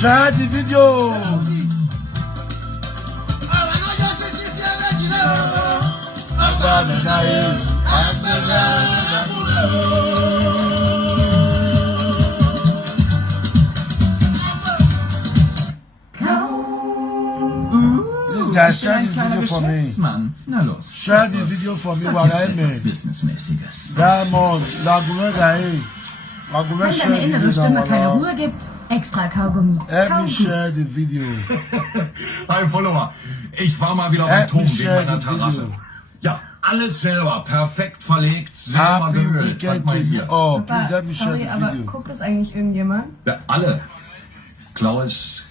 Share the video. Please guys, share this video for me. Share the video for me while I'm Diamond, Wenn deine innere Stimme keine Ruhe gibt, extra Kaugummi. Let me share the video. Hi Follower, ich war mal wieder auf dem Turm wegen meiner Terrasse. Ja, alles selber, perfekt verlegt, selber bügelt. Sag mal hier. Oh, please let me share the aber video. guckt das eigentlich irgendjemand? Ja, alle. Klaus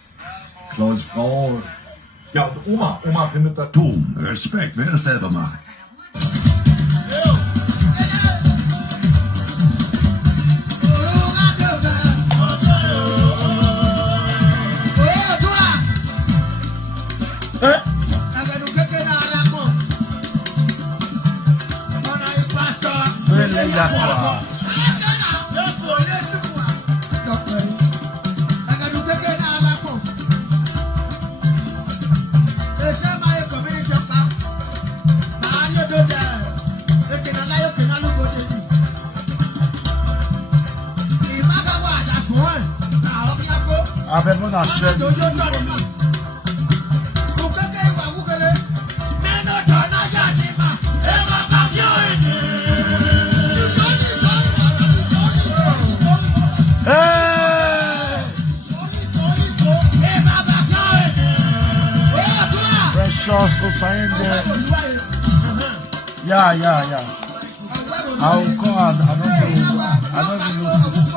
Frau. Ja, und Oma findet das. Turm, Respekt, wer das selber macht. Avec mon achat du video for me. Precious Osayende. Yeah. I will call and I don't even notice.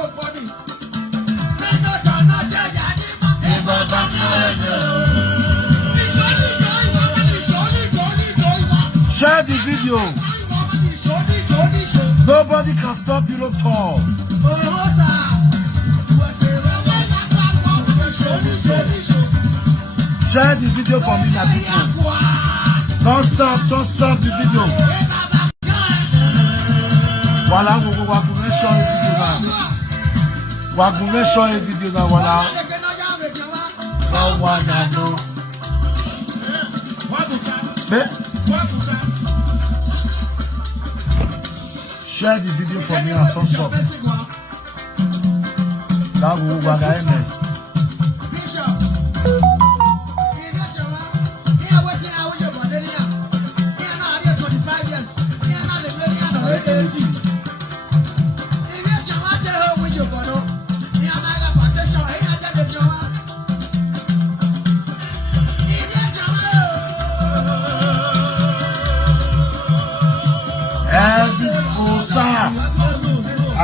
Share the video. Nobody can stop Europe tour. Share the video for me, my people. Don't stop the video. Voilà, we will show a video now. We will show a video now. Voilà. Share the video for me and thumbs up. That will be amen.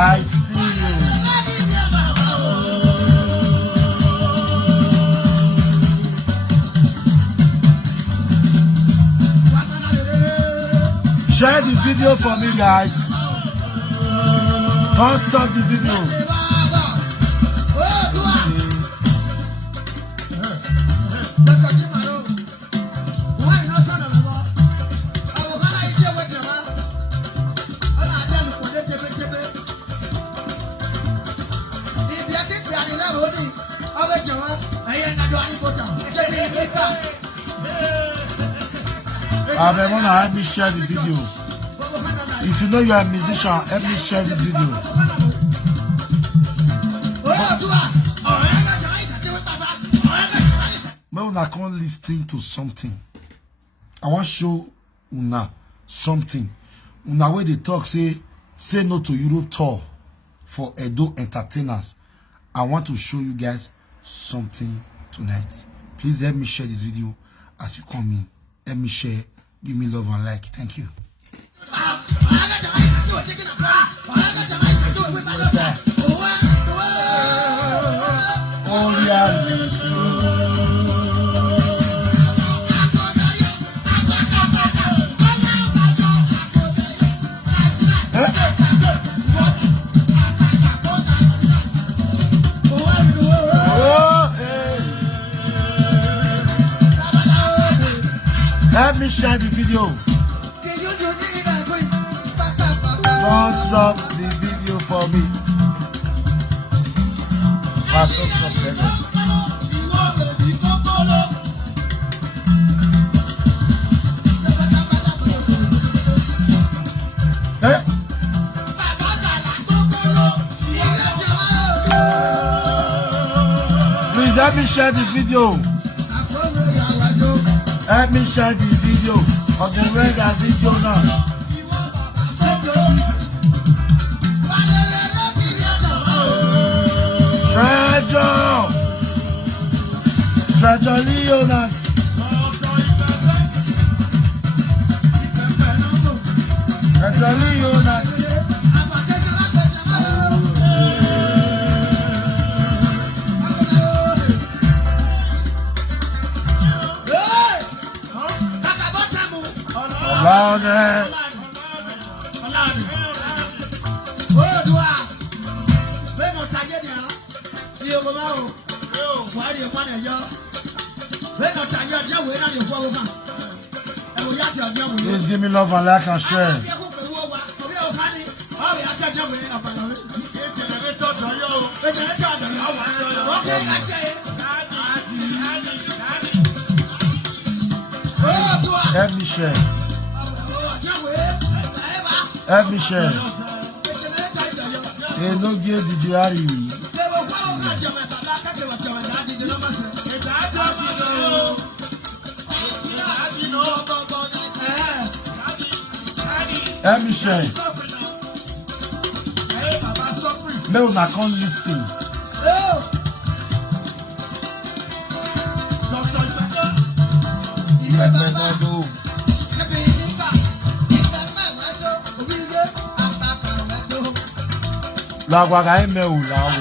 I see you. Share the video for me, guys. Thumbs up the video. Help me share the video. If you know you are a musician, help me share this video. But una can't listen to something. I want to show una something. Una where they talk say no to Europe tour for Edo entertainers. I want to show you guys something tonight. Please help me share this video as you come in. Help me share. Give me love and like. Thank you. Oh yeah. Let me share the video. Thumbs up the video for me. Thumbs up, Please help me share the video. Help me share the video of the regular video now. Treasure Leonard. Treasure Leonard. Please give me love and like and share. Help me share. Help me share. Enogie DJ Ari. Help me share. No, I can't listen. La guaga me ula.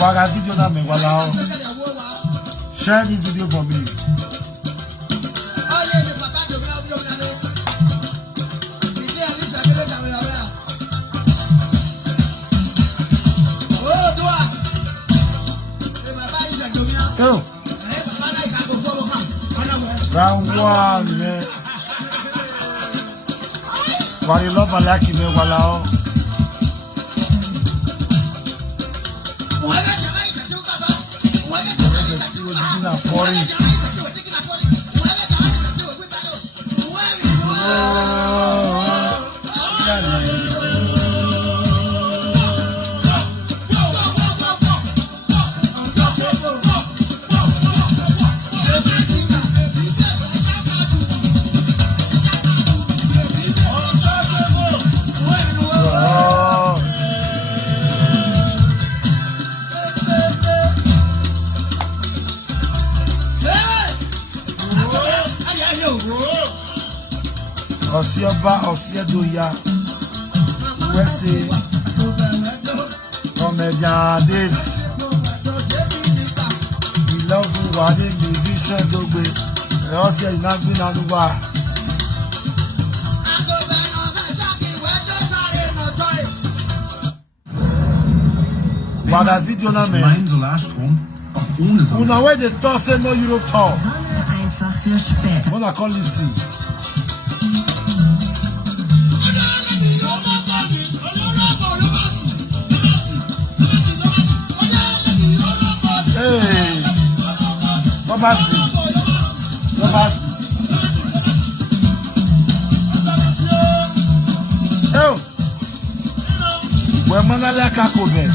Waga video na me wala. Share this video for me. Go. Round one, man. Why you love and like me wala? Osiaba Osiedoya USA Omg Wahala Dey. We love you, Wade musician Dogbe. Osia Inagbe Nanuwa. Waga video na me. Mein Solarstrom auch ohne Sonne. Una wey dey talk say no Europe tour. Sonne einfach für später. Una call listing. Hey, Robert. Oh, we're manala kakobe.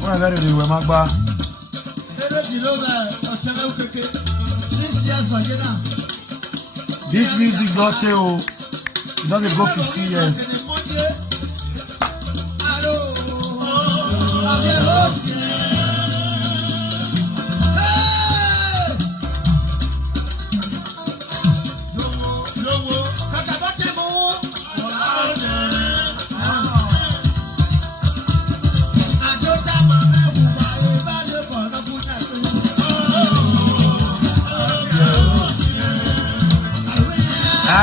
We're very ready. We're magba. This music got to go 15 years.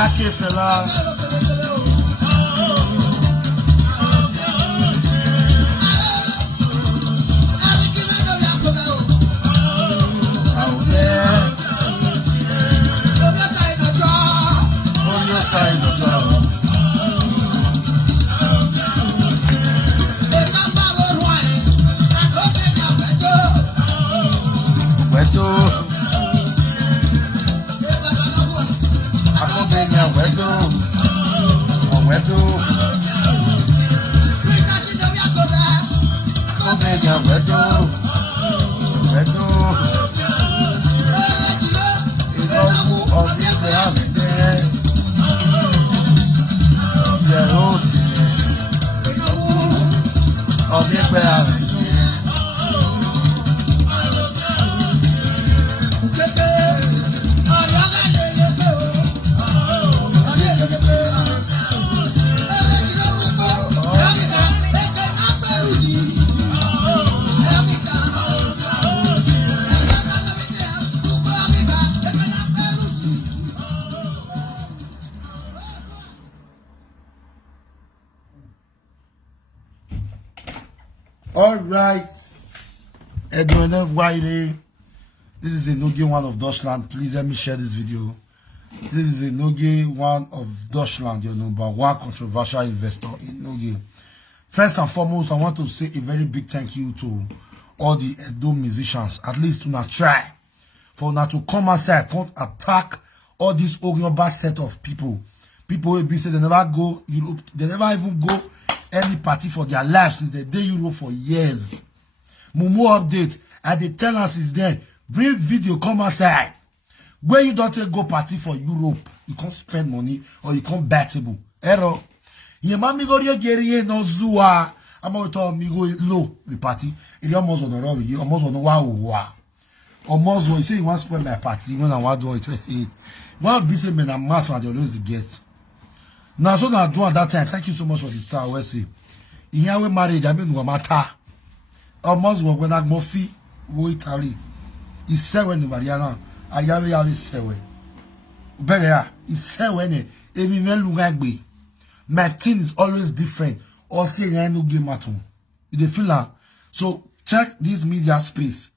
Ake fella. On your side of town. All right, Enogie Wahala Dey. This is Enogie one of Deutschland. Please let me share this video. This is Enogie one of Deutschland, your number one controversial investor in Enogie. First and foremost, I want to say a very big thank you to all the Edo musicians. At least to not try for not to come outside, can't attack all this Ognoba set of people. People will be say they never go Europe, they never even go any party for their lives since they did Europe for years. Mumu update, and they tell us is there. Bring video, come outside. When you don't go party for Europe, you can't spend money or you can't buy table. Error. Ye mami go ye no zua. I'm going to tell me go low the party. It almost on the road. You almost on the wow. Almost you say you want to spend my party when I want to do it. One busy men and matter they always get. Now, so now do at that time. Thank you so much for the star. We say, in here we married. I mean, we matter. Almost when I go fee, we Italy. It's 7 Mariana. I have 7. Better, it's 7. Even when my thing is always different. Or say I no game at home. You feel like so. Check this media space.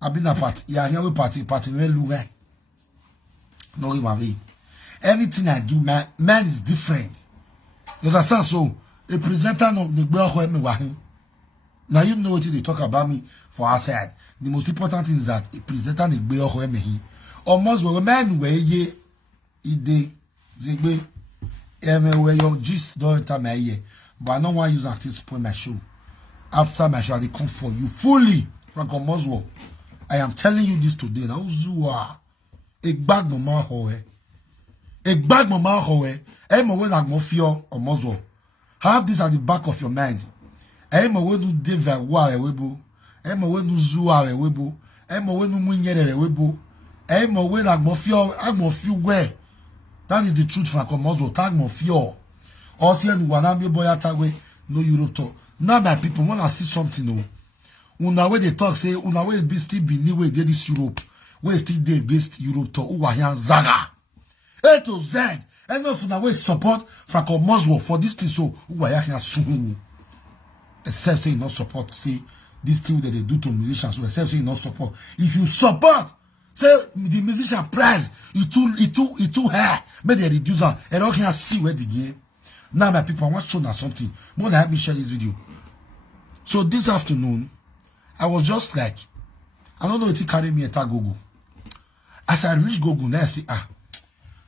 I've been a party. Yeah, here we party when no even. Anything I do, man is different. You understand? So, a presenter of the girl now you know what they talk about me for our side. The most important thing is that a presenter the girl almost when a man where ye ide zigbe where your gist don't enter my ear. But I don't want to use until spoil my show. After my show, they come for you fully. Frank Omoswo. I am telling you this today. Now, Zua. A bag mama hoe. A bag mama hoe. I'm a way like Mofio or Moswo. Have this at the back of your mind. I'm a way to David War a webo. I'm a way to Zua a webo. I'm a way to Munyere a webo. I'm a way like Mofio. I'm Mofio where. That is the truth, Frank Omoswo. Tag Mofio. Also, Wanambi boy atagwe no Europe talk. Now my people wanna see something no. Una way they talk say una way be still be new way they this Europe. Where still they against Europe talk. Uwahian Zaga. A to Z. And if una way support Frank Omoswo for this thing so Uwahian Suhu. Except say not support say this thing that they do to musicians. So except say not support. If you support, say the musician price it too high. May they reduce her and all can see where the game. Now, my people, I want to show you something. More than help me share this video. So, this afternoon, I was just like, I don't know if it carry me at Google. As I reach Google, now I say,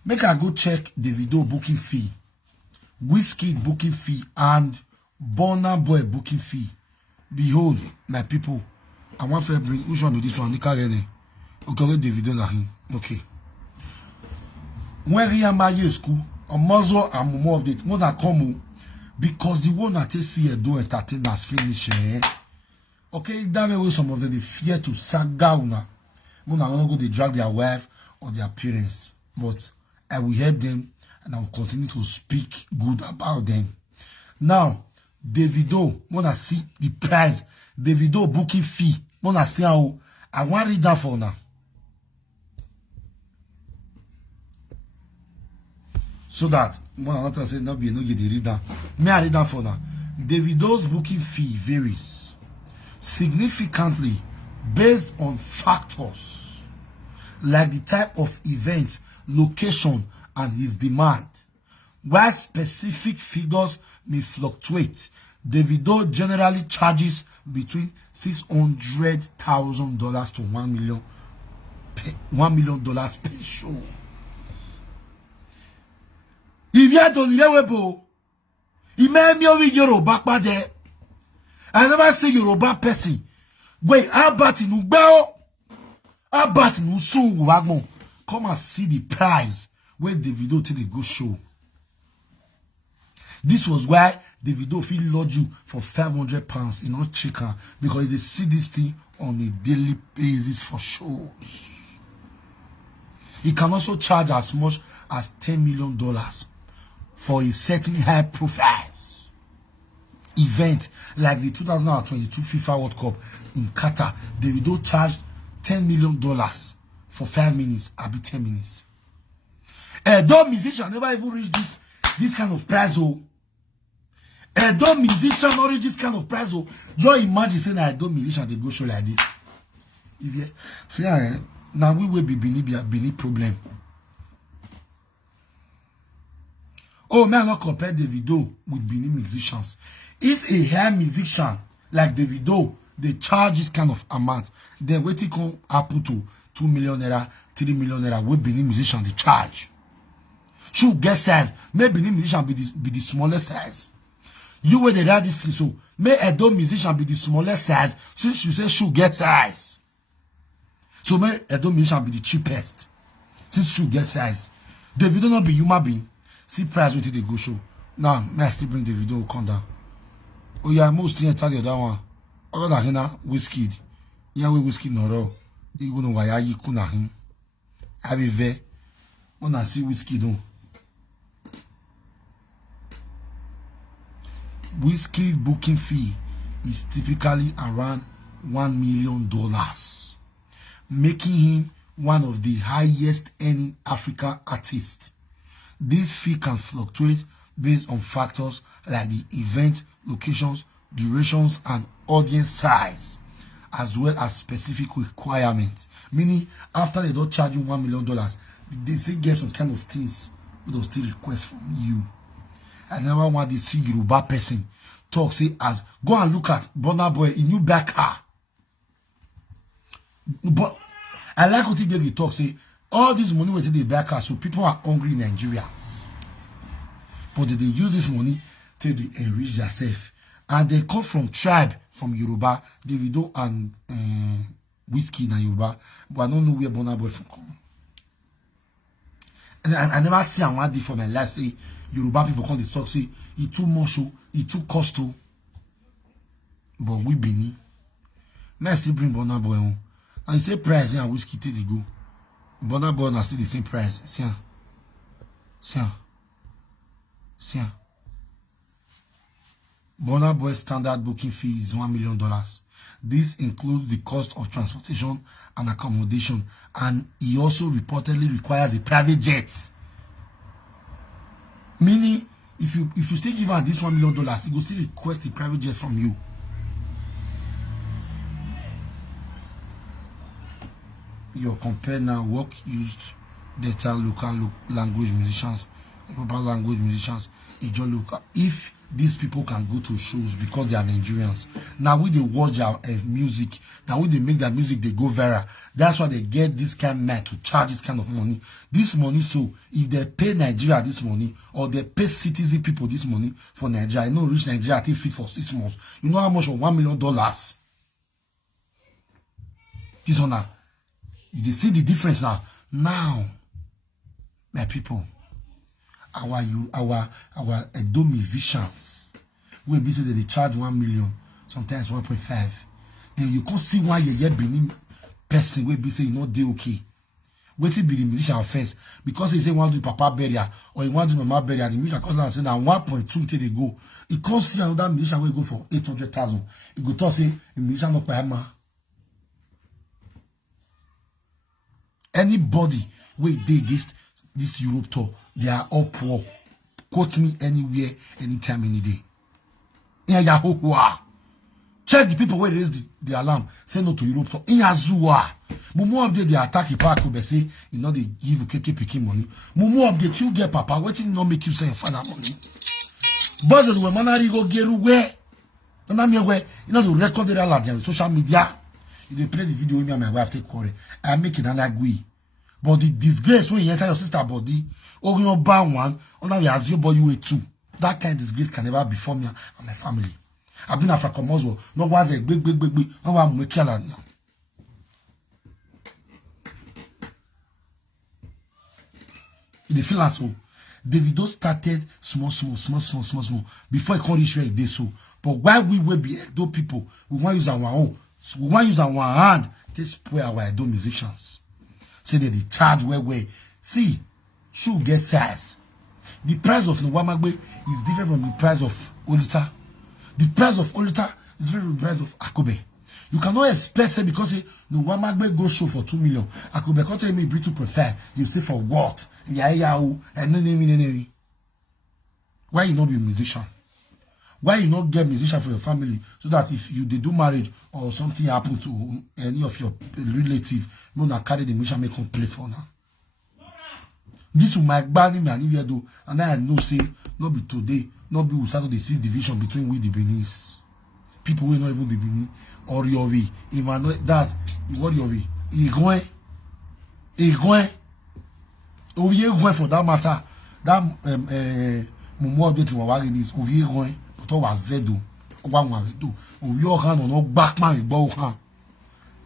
make I go check the video booking fee, Whiskey booking fee, and Burna Boy booking fee. Behold, my people, I want to bring, which one do this one? Okay, the video now. Okay. When we are my school, a muzzle and more update more than come because the one that see a do entertainers finish. Okay, that way some of them they fear to saga una. More than go they drag their wife or their parents. But I will help them and I will continue to speak good about them. Now, Davido, more than see the price, Davido booking fee, more than see how I want to read that for now. So that one another say not be Enogie the reader. May I read that for now? Davido's booking fee varies significantly based on factors like the type of event, location, and his demand. While specific figures may fluctuate, Davido generally charges between $600,000 to $1 million per show. If you don't know, he made me over Yoruba there. I never say Yoruba person. Wait, how about in Ubeo? How about in Usu Wagmo? Come and see the prize where Davido take a good show. This was why Davido feel lodge you for £500 in not chicken because they see this thing on a daily basis for shows. He can also charge as much as $10 million for a certain high profile event like the 2022 FIFA World Cup in Qatar. Davido charged $10 million for 5 minutes. I'll be 10 minutes. Though musician never even reach this kind of price. Though musician not reach this kind of price. You imagine saying that though musician they go show like this. If you see, now we will be Benin problem. Oh, may I not compare Davido with Benin musicians? If a hair musician like Davido, they charge this kind of amount, then waiting come happen to 2 million naira, 3 million naira, with Benin musician they charge. Should get size, may Benin musician be the smallest size. You where they write this thing, so may Edo musician be the smallest size, since you say should get size. So may Edo musician be the cheapest, since should get size. Davido not be human being. See price until they go show. Now, may I still bring Davido come down. Oh yeah, most things tell you that one. Other than hina whiskey. Yeah, we whiskey no raw. You know why I kuna him. I be ve. When I see whiskey no. Whiskey booking fee is typically around $1 million, making him one of the highest earning African artists. This fee can fluctuate based on factors like the event, locations, durations, and audience size, as well as specific requirements. Meaning, after they don't charge you $1 million, they still get some kind of things they'll still request from you. I never want this see Yoruba person talk, say, as go and look at Burna Boy, a new back car. But I like what they talk, say, all this money went to the back car, so people are hungry in Nigeria. But they use this money to enrich themselves. And they come from tribe, from Yoruba, Davido and Whiskey and Yoruba. But I don't know where Burna Boy from come. And I never see a one day for my life say Yoruba people come to talk, say it too much, it too cost. But we Benin. Let's still bring Burna Boy on. And say price and Whiskey till they go. Burna Boy are still the same price. See. Burna Boy's standard booking fee is $1 million. This includes the cost of transportation and accommodation, and he also reportedly requires a private jet. Meaning, if you still give her this $1 million, he will still request a private jet from you. You compare now work used data local language musicians, global language musicians, Ijo local. If these people can go to shows because they are Nigerians, now we they watch our music, now we they make their music, they go viral. That's why they get this kind of man to charge this kind of money. This money, so if they pay Nigeria this money, or they pay citizen people this money for Nigeria, I know reach Nigeria, I think fit for 6 months. You know how much of $1 million? This one now. You see the difference now. Now, my people, our Edo musicians, we be say that they charge 1 million, sometimes 1.5. Then you can't see why you Benin person will be say you know they okay. Wait till be the musician offense because he say want to do papa burial or he want to do mama burial. The musician comes and say now 1.2 till they go. He can't see another musician will go for 800,000. He go to say the musician not pay him. Anybody wait they against this Europe tour, they are all poor. Quote me anywhere, anytime, any day. Check the people where raise the alarm. Say no to Europe tour. In Yazua. Mumu update the attack if I could say, you know, they give you KK picking money. Mumu update you get papa, waiting not make you say your father money. Buzzard when manari go get where? And I'm where you know to record the alarm on social media. You they play the video with me and my wife take quarrel. I make it an agree. But the disgrace when you enter your sister body, or you know, buy one, or now you as your boy you a two. That kind of disgrace can never be for me and my family. I've been Africa Muslim. No one's a big. No one will kill her. They feel like so. Davido started small. Before he can't reach where he did so. But why we will be Edo people, we want to use our own. We want to use our hand to spoil our Edo musicians. Say that they charge where. See, shoe get size. The price of Nwamagbe is different from the price of Olita. The price of Olita is different from the price of Akobe. You cannot expect, say, because Nwamagbe go show for 2 million. Akobe can't tell me to prefer. You say for what? And why you not be a musician? Why you not get musician for your family so that if they do marriage or something happen to any of your relative, no na carry the musician make them play for now. This will make bad me and if you do, and I know say not be today, not be we start the see division between we the Benin. People will not even be Benin or Yori. Even that's what Yori. Igwe. Ovie Gwen for that matter. That Mumu update to our is Ovie Gwen, but all was Zedo. One do. Ovie hand on no backman in bow hand.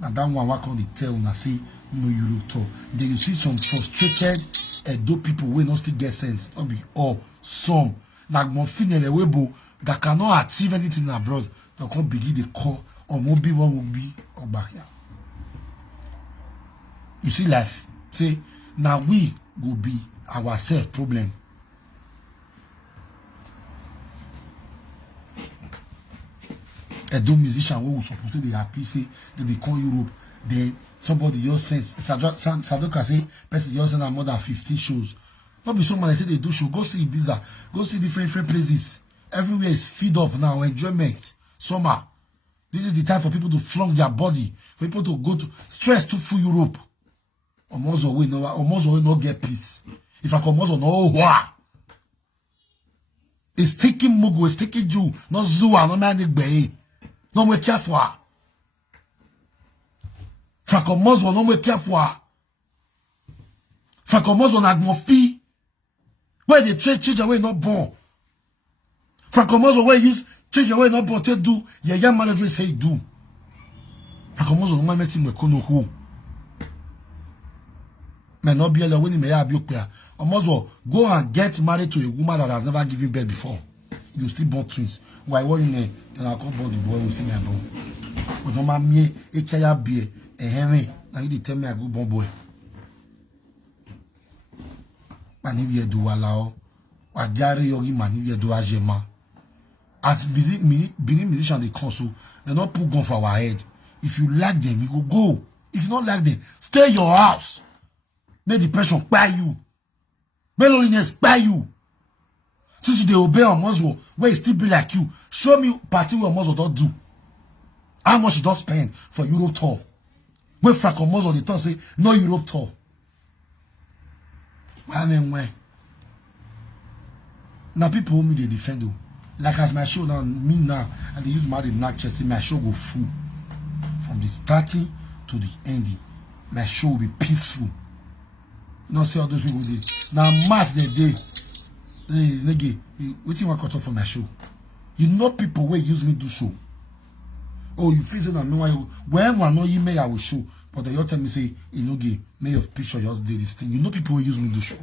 Now that one work on the tail and say no Europe tour. Then you see some frustrated Edo people will not still get sense. Not be all some like Monfine the Webo that cannot achieve anything abroad. They can't begin the call or Mobi one will be or back here. You see life. Say now we will be ourselves problem. Edo musician who was supposed to be happy say that they call Europe, then somebody else sends Sadoka say person else send more than 15 shows. Not be someone that they do show. Go see Ibiza, go see different places. Everywhere is feed up now, enjoyment, summer. This is the time for people to flunk their body, for people to go to stress to full Europe. Almost always not get peace. If I come also no what? It's taking Mugu, it's taking Jew, not Zua, no man bay. No more careful. Fracomozo, no more careful. Fracomozo not more fee. Where they change away not born. Fracomozo where you change away not born, do. Your young manager say do. Fracomozo no man make him a kono who. May not be alone when he may have you clear. Almost go and get married to a woman that has never given birth before. You still born twins. Why one in then I'll come born the boy will see me born. But no man me a kaya beer a Henry. Now you tell me I go born boy. Manivia do allow or Gary Yogi Manivia do Ajema. As Benin musician they console, they not put gun for our head. If you like them, you go. If you don't like them, stay in your house. May depression buy you. May loneliness buy you. Since they obey on Muslim, where it still be like you, show me party where Muslim don't do. How much you don't spend for Europe tour? Where Franco Muslim they talk say no Europe tour. Why mean where? Now people who me they defend you. Like as my show now, me now, and they use my black chest, my show go full. From the starting to the ending. My show will be peaceful. Not see all those people did. Now mass the day. Hey, nigga, what do you want to cut off for my show? You know people will use me do show. Oh, you feel that no, when one know you may I will show, but they all tell me say, Enogie, may of picture just did this thing. You know people will use me do show.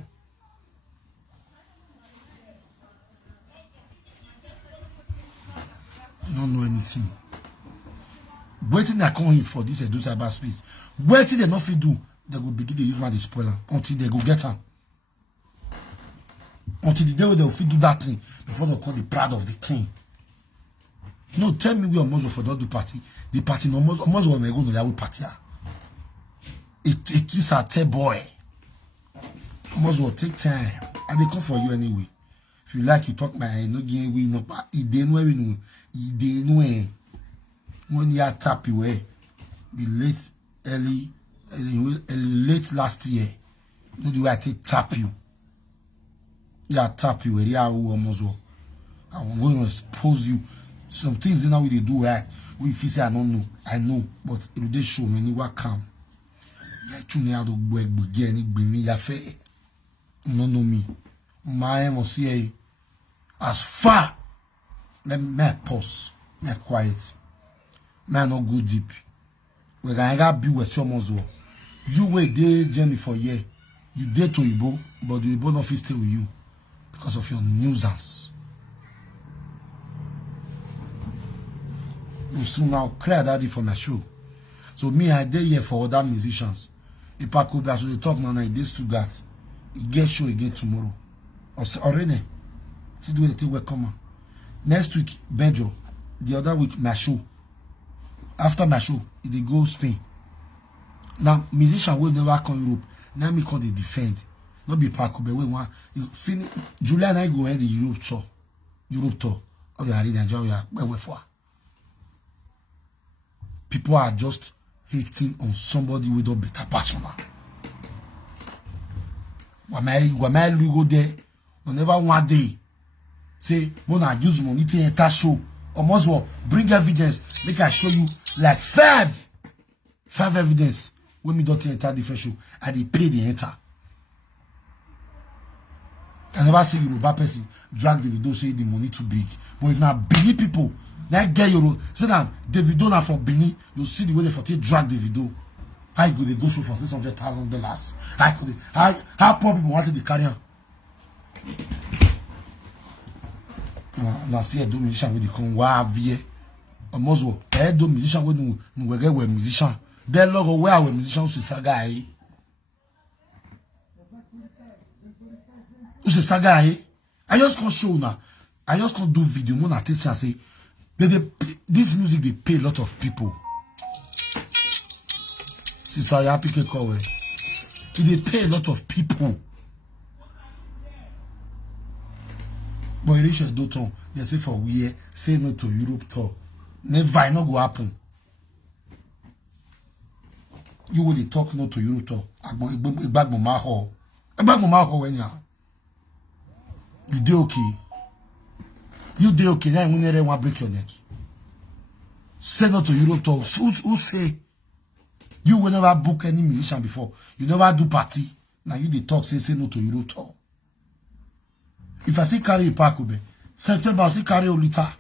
You don't know anything. Waiting I come here for this Edo cyberspace. Waiting they not do. They will begin to use my spoiler until they go get her. Until the day where they will do that thing before they call the proud of the thing. No, tell me we are Muslim for don't do party. The party no Muslim we go no Yahweh party. It is a boy. Must well take time. I dey come for you anyway. If you like, you talk my Enogie we no pa. Idenwe. When you are tap you be late last year. No do I take tap you. Yeah, tap you. Yeah, almost well. I'm going to expose you. Some things you know we they do right. We if you say I don't know, I know, but it they show me anywhere come. Yeah, tune out the work begin it bring me ya fair. No know me. My must say as far me pause, me quiet. Me not go deep. We gonna be with someone as well. You wait day journey for year. You dare to Igbo, but the Igbo not fit stay with you because of your nuisance. You soon now clear that for my show. So me I dey here for other musicians. Epa Eddie, so they talk now I this to that. It get show again tomorrow. Already. See the way they will come on. Next week, Benjo. The other week, my show. After my show, they go Spain. Now, musician will never come Europe. Now me come they defend. Not be Epa Eddie, we want finish. July and I go end the Europe tour. Europe tour. Oh, yeah, Nigeria, where we for? People are just hating on somebody with a better persona. When we go there, whenever one day, say, Mona use money to enter show, or must well bring evidence, make I show you like five evidence when me don't enter different show, and they pay the enter. I never see Yoruba person drag the video say the money too big. But if now Benin people, now get Euro, say that the video now from Benin, you see the way they for drag the video. How could they go through for $600,000? How poor people wanted to carry on? Now see a do musician with the con wavie. Almost well, a do musician with no get we musician. Their logo where we musicians with saga. Who's a saga? I just can't show now. I just can't do video. When I test and say this music they pay a lot of people. Sister, you happy to call it. They pay a lot of people. But Richard Doton, they say for we say no to Europe tour. Never not go happen. You will talk no to Europe tour. Bag my hole. Bag my hole when you do okay. You do okay. Now you never want break your neck. Say no to Europe tour. Who say? You will never book any musician before. You never do party. Now you dey talk say no to Euro tour. If I see carry Epa Eddie, September I see carry Olita.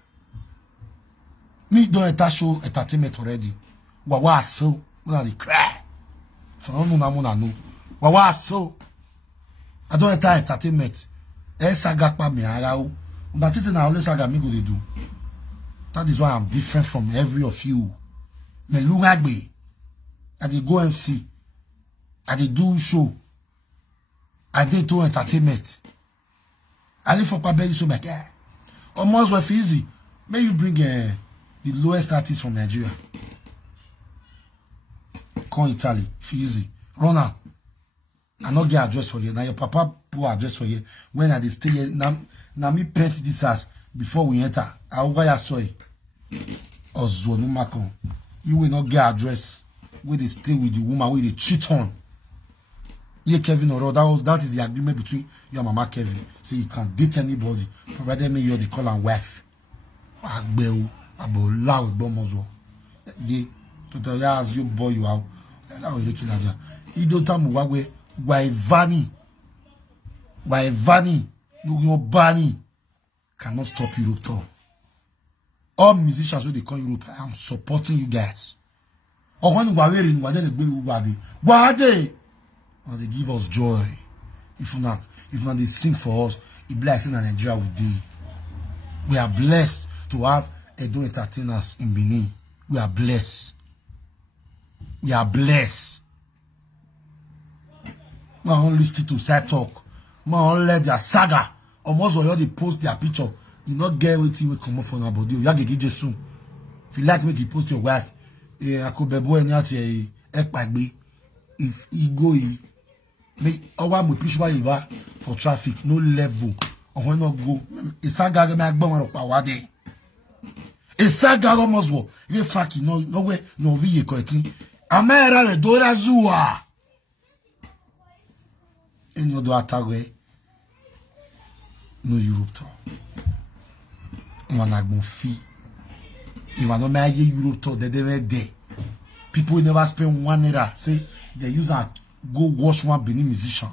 Me don't enter show entertainment already. Wawa so when they cry. So no. Wawa so. I don't enter entertainment. Saga pa me arao. That is na always saga me go dey do. That is why I'm different from every of you. Me lungagbe. I dey go MC. I dey do show. I dey do entertainment. I live for Pabeli so my guy. Almost well easy. May you bring the lowest artist from Nigeria. Come Italy, easy. Rona. I not get address for you. Now your papa put address for you. When I dey stay here, now me paint this house before we enter. I over your soy. Ozwo no makon. You will not get address. Where they stay with the woman, where they cheat on. Yeah, Kevin or that is the agreement between your mama Kevin. So you can date anybody, provided me you're the call and wife. Agbeu, abola with bomozo. They to tell you as you boy you out. Now we looking at you. You don't tell me why Vani, no Bani cannot stop Europe tour. All musicians who they call Europe, I am supporting you guys. Or when we are wearing what they they give us joy. If not they sing for us, it blessing in Nigeria with thee. We are blessed to have Edo entertainers in Benin. We are blessed. We are blessed. We are only listen to side talk. We are only let their saga. Almost all they post their picture. You not get anything will come up from our body. You have to get soon. If you like, make you post your wife. I could be boy if he go Me owa mo push wa iva for traffic no level. On when not go. Isaga me agbon ro pa wa de. Isaga almost wo. Ye faki no way no vi ko etin. Amera le do la zuwa. Enyo do atagwe. No Europe to. Iwan agbon fi. Iwan no me Europe to de de. People never spend 1 naira. Say they use and go wash one Benin musician.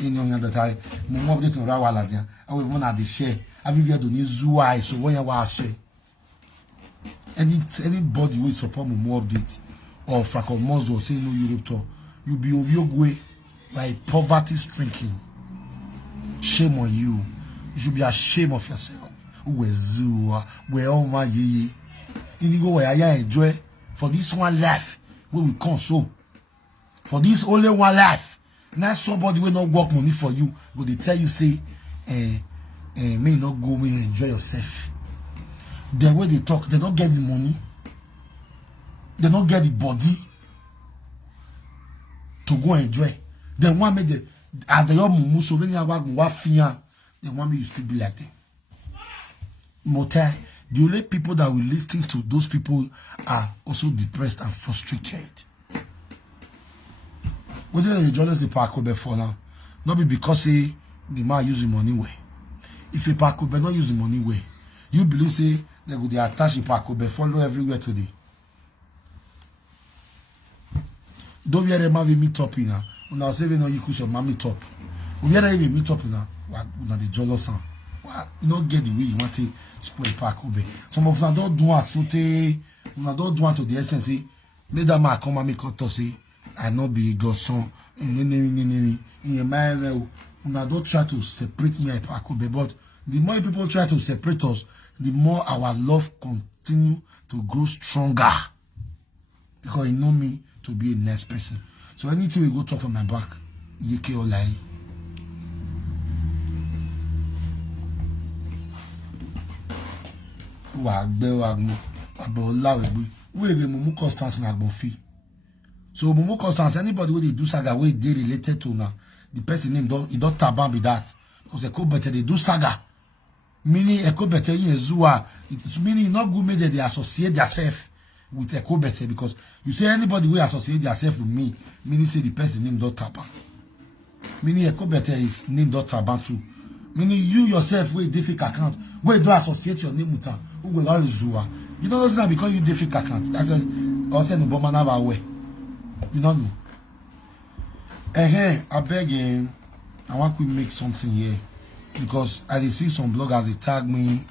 In young that I more update on Wahala Dey. I will want to share. I will get to need Zuai. So when you want to share, anybody will support me more update or Franco Mozo say no Europe tour. You be of your way like poverty stricken. Shame on you. You should be ashamed of yourself. Where Zua, where all my ye. In go where I enjoy for this one life. Where we console for this only one life. Now somebody will not work money for you, but they tell you say, may not go, may enjoy yourself. The way they talk, they don't get the money, they don't get the body to go enjoy. They want me the as the young mumu so when you work fear, they want me you still be like them. Motel, the only people that will listen to those people are also depressed and frustrated. What do they jealous the park for now? Not be because say the man use the money way. If a park not use the money way, you believe say they go they attach the park follow everywhere today. Don't we ever meet up in now? When I was saying no, you could your mommy top. We ever even meet up in now? What the jealous son? You not get the way you want to spoil park obe. Some of them don't do as sote. We don't do to the extent say, make that man come and make us say. I not be a godson in your mind. Don't try to separate me and Pakobe, but the more people try to separate us, the more our love continue to grow stronger. Because you know me to be a nice person. So anything we go talk on my back, yeke or lie. So Mumu Constance, anybody who they do saga where they related to now, the person name don't taban be that. Because they could better they do saga. Meaning a could better in Zua. It's meaning not good made that they associate themselves with a could better because you say anybody who associate themselves with me, meaning say the person name don't taban. Meaning a could better is name don't taban too. Meaning you yourself with difficult account, where do associate your name with her, who will always Zua. You don't know that because you difficult account. That's also no bomber never way. You don't know. I beg you, I want to make something here because I see some bloggers they tag me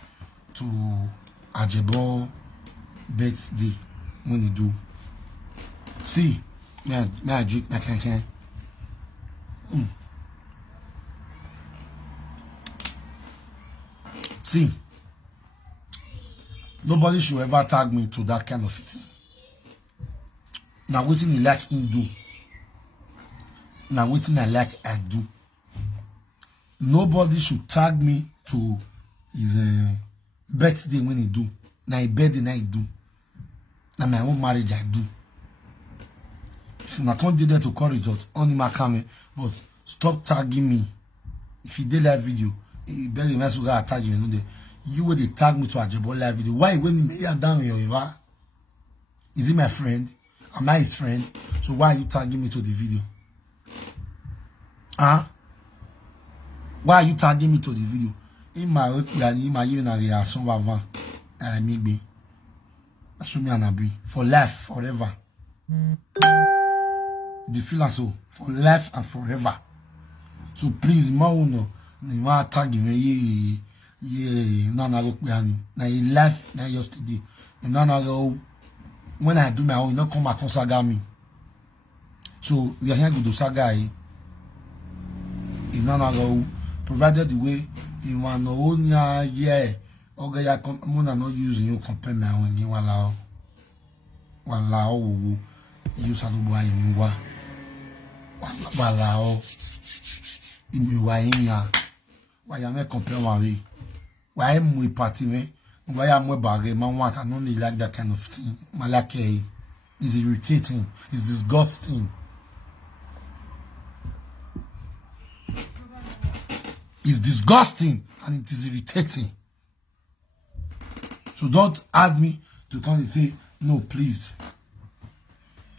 to Ajebo birthday when they do. See, I drink my can. See, nobody should ever tag me to that kind of thing. Now waiting you like him do. Now waiting I like I do. Nobody should tag me to his birthday when he do. Now his birthday I do. Now my own marriage I do. If you can't do that to courage out, only my camera, but stop tagging me. If you did live video, you better mess with tag you. You would they tag me to a Ajebo live video. Why when you are down here? Is he my friend? Am I his friend? So why are you tagging me to the video? Why are you tagging me to the video? In my reaction avant maybe assume anabi for life forever. The feel so for life and forever. So please, no tagging me na life na yesterday. When I do my own, you don't come back on saga me. So we are here to do saga. If not go, provided the way in one own yeah, okay, ya mona not using you compare my own you allow use a boy in wa walao in wa in ya why am I compare one why am we party why am we bagay man what I don't really like that kind of thing. Malake is irritating, it's disgusting. It's disgusting and it is irritating. So don't ask me to come and say, no, please.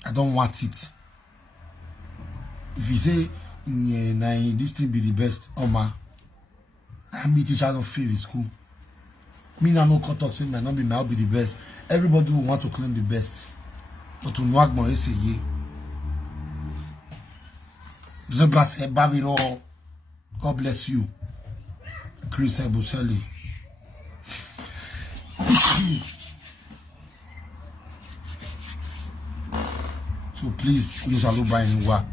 I don't want it. If you say, nah, this thing be the best, Oma, I'm the teacher of favorite school. Me now no cut off saying might not be now be the best. Everybody will want to claim the best. But to knock my say yeah. God bless you. Chris Ebuseli. So please, you shall look by anywhere.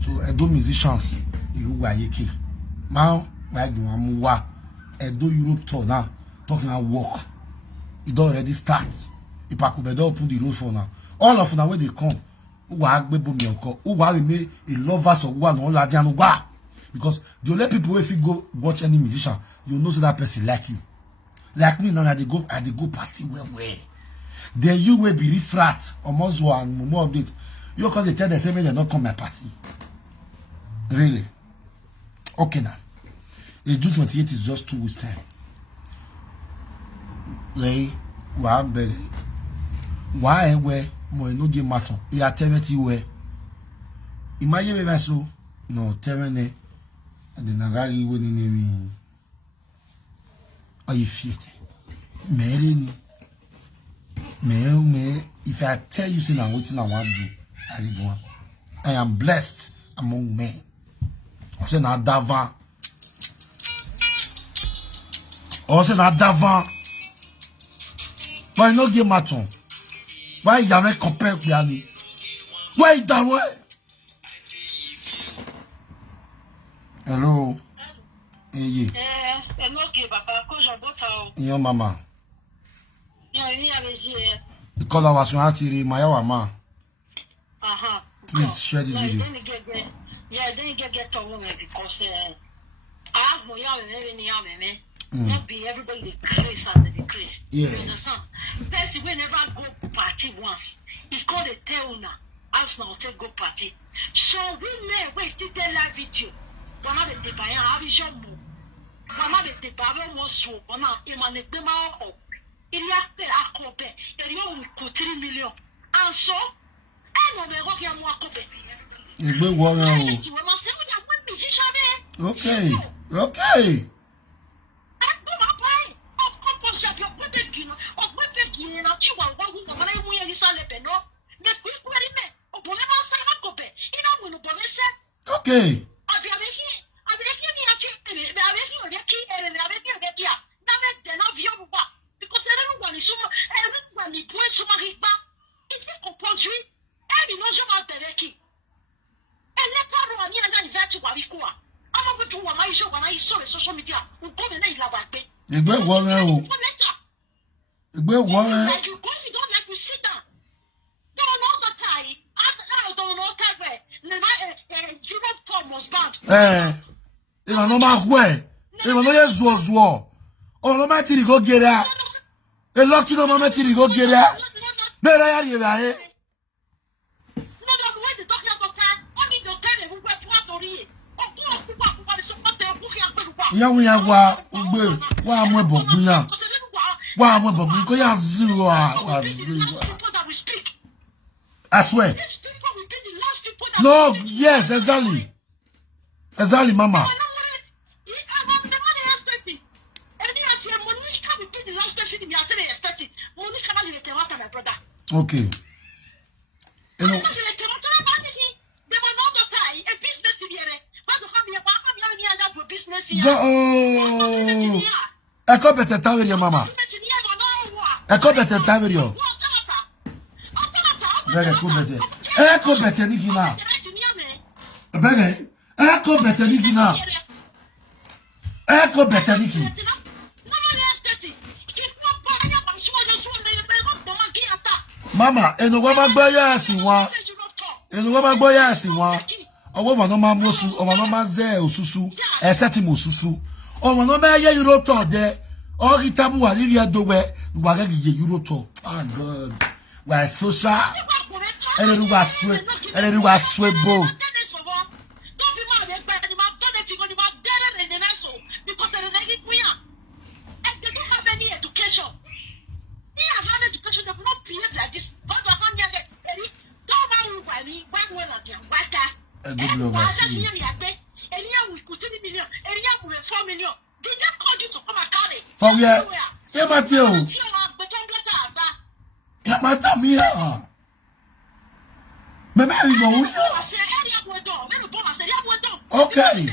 So Edo musicians, you look by Yeki. Now, why do I'm wa? Edo Europe tour now, talking about work. It already start. If I could open the road for now. All of them where they come, who are me a lovers of one all that because the only people if you go watch any musician, you know so that person like you. Like me now, they go party where. Then you will be refrat or more and more update. You can't tell the same way they not come my party. Really? Okay now. The June 28th is just 2 weeks time. Why we Enogie matter? You are telling me where? Imagine me so no telling me the Nagari winning me. Are you feared? Me, if I tell you say I'm waiting, I want to do. I am blessed among men. I say na davan. I say na davan. But Enogie matter. Why you have compare with me? Why that way? Hello. Hey. Enogie, papa, ko jabota o. Your mama. Yo, ni abeji. Because I was watching my mama. Please share this video. Yeah, then you get to woman because not be everybody decrease as they decrease. Yeah. You understand? Person will never go party once. He called a teuna. House now take go party. So we may wait till they live video. Mama be the buy have vision mo. Mama be the buy mo so. Mama imane be ma ho. Ilia pe akope. Eri o ko 3 million. And so no me go kia mo akope. Igbe wo ran o. Okay. Okay. Okay. Igbe wo ran o. Igbe wo ran. Like you go, you don't like to sit down. Don't know the tie. I don't know type. Europe tour was bad. If I no ma where. If I no yes zo. Oh no ma ti go get out. E lucky no ma ti go get out. Be ra ya ri ba e. No, when the doctor go come, only the doctor who go to tori. Ya wi ya wa ugbe wa mu ebogun ya. Wa mu ebogun ko ya zero I swear. No, yes, exactly. Exactly, mama. Okay. You know, go. I come better time with your mama. I come better time with you. Very cool better. I come better Nikki now. Better. I come better Nikki now. I come better Nikki. Mama, eno wa magba ya asiwa. Eno wa magba ya asiwa. Owo wa no ma mosu, o ma no ma ze osusu, eseti mo osusu. O ma no ma ye euro to de. O ritabu wa riri adowe, wa ga ye euro to. Oh God. Wa social. Ene wa swe bo. good blogger. See. For where? Yeah, Matthew. Yeah, Matthew. Maybe we go. Okay.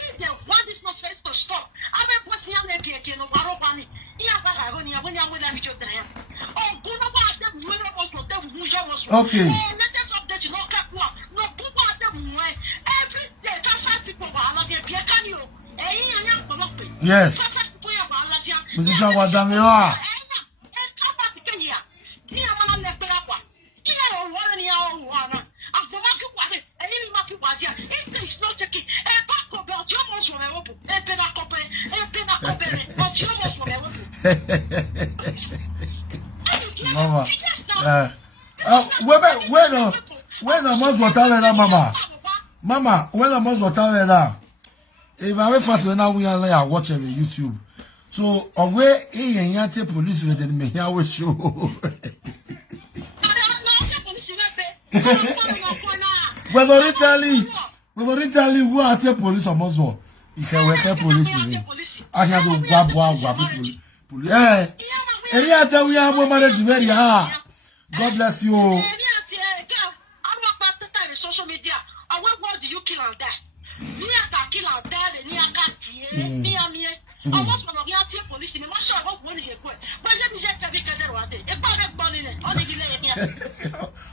If they want this nonsense to stop, I'm a person okay. Yes. Musician wa dang yo. Mama. When the most water mama. Mama, when the most water if I wait first when we are watch every YouTube. So away in police with the me here show. Whether Italy who are the police or Muslim, if I were police in him, I had to grab police. Eh, Eriata, we are managed very hard. God bless you. I'm not about the time social media. I want what do you kill on that? Me at kill on that, and me almost when I get police, I'm not sure what one is your point. But let me just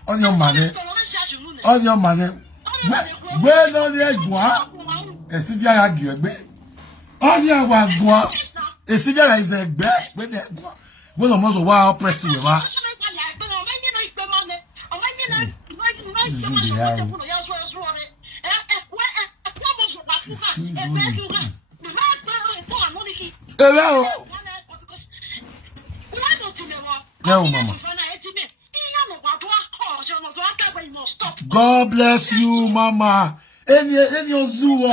on your money. On your money. Where don't you go? A civil argument. On your one, a civil is a bed with that. Well, almost a while pressing you. Hello. No, Mama. God bless you, Mama. And your zoo.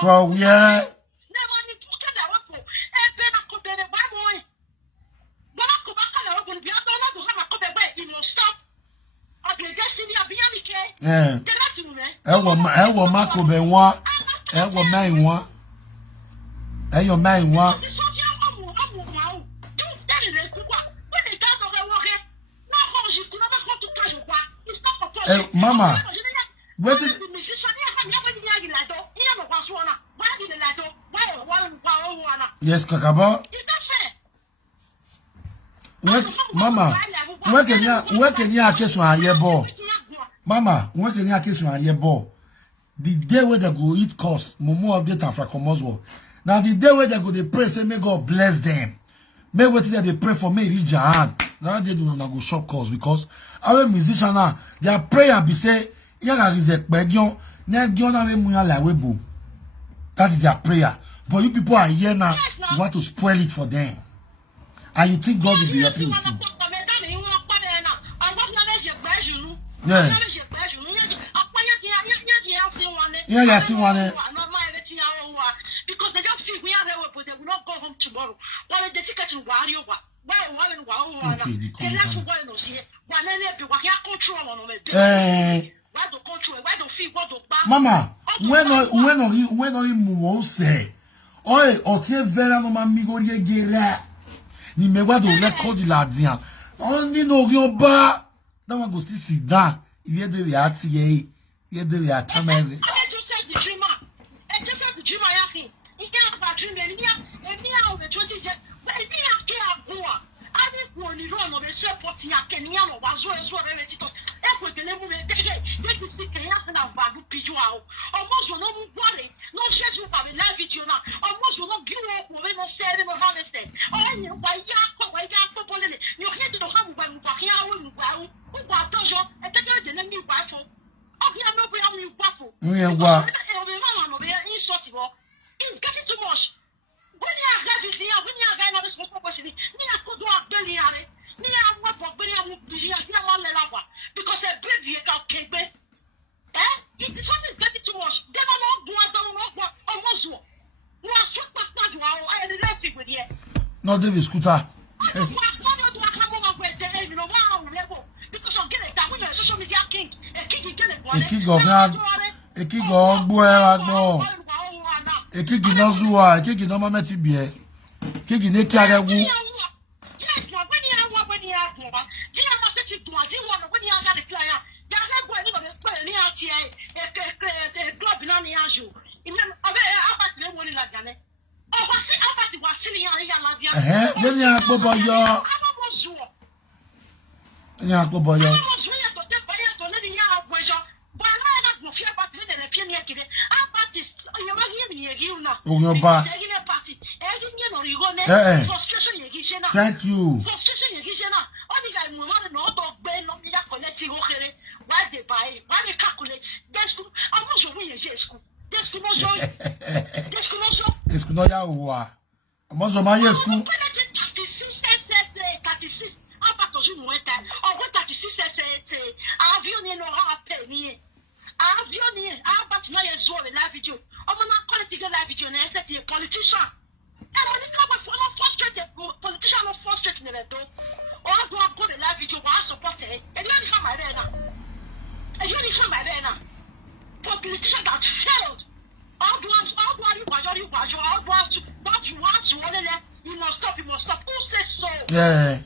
For where? Yeah. I will Marco Benoit. I will mind one. I your mind one. Mama, what is yes, Kakaba? Mama, where can you kiss one year ball? Mama, where can you kiss one year ball? The day where they go eat cost, Momo update and Fracomozo. Now, the day where they go, they pray, say, may God bless them. May wait till they pray for me, reach your hand. Now they do not go shop calls because our musician now, their prayer be say, that is their prayer. But you people are here now, you want to spoil it for them. And you think God will be happy with you. Yeah. Yeah, see one. Because they don't feel we are there, but they will not go home tomorrow. Well, they take it to Wario. Mama, when are you say? Oi, otie vera no mamigo ye gera. Ni me wa do record la dia. Only no yo ba. That one go still sit down. Ye de react ye. Ye de react amere. I just said the dreamer. I just said the dreamer yakin. He can't ba dream and me out the 20 years. But if he can't go. I think when you run over support ya Kenya no was well related. Eko de nemu me dege. They be speak Kenya na badu piju ao. Almost no worry. No shit you have live video now. Almost no give up when no say no harvested. Oh, you buy ya pole. You hear to have by Mubakia who ba dojo e take the name buy for. Obi am no be am you bafo. Wa. It's getting too much. When you are ready, when you are going to smoke possibly, you could do a billion. You are what for billion because a baby can't keep it. Eh? Something is getting too much. They don't know almost. No, I swear to God, I left it with you. No, David Scooter. Because of getting that, we are social media king. A king Thank you. Yeah.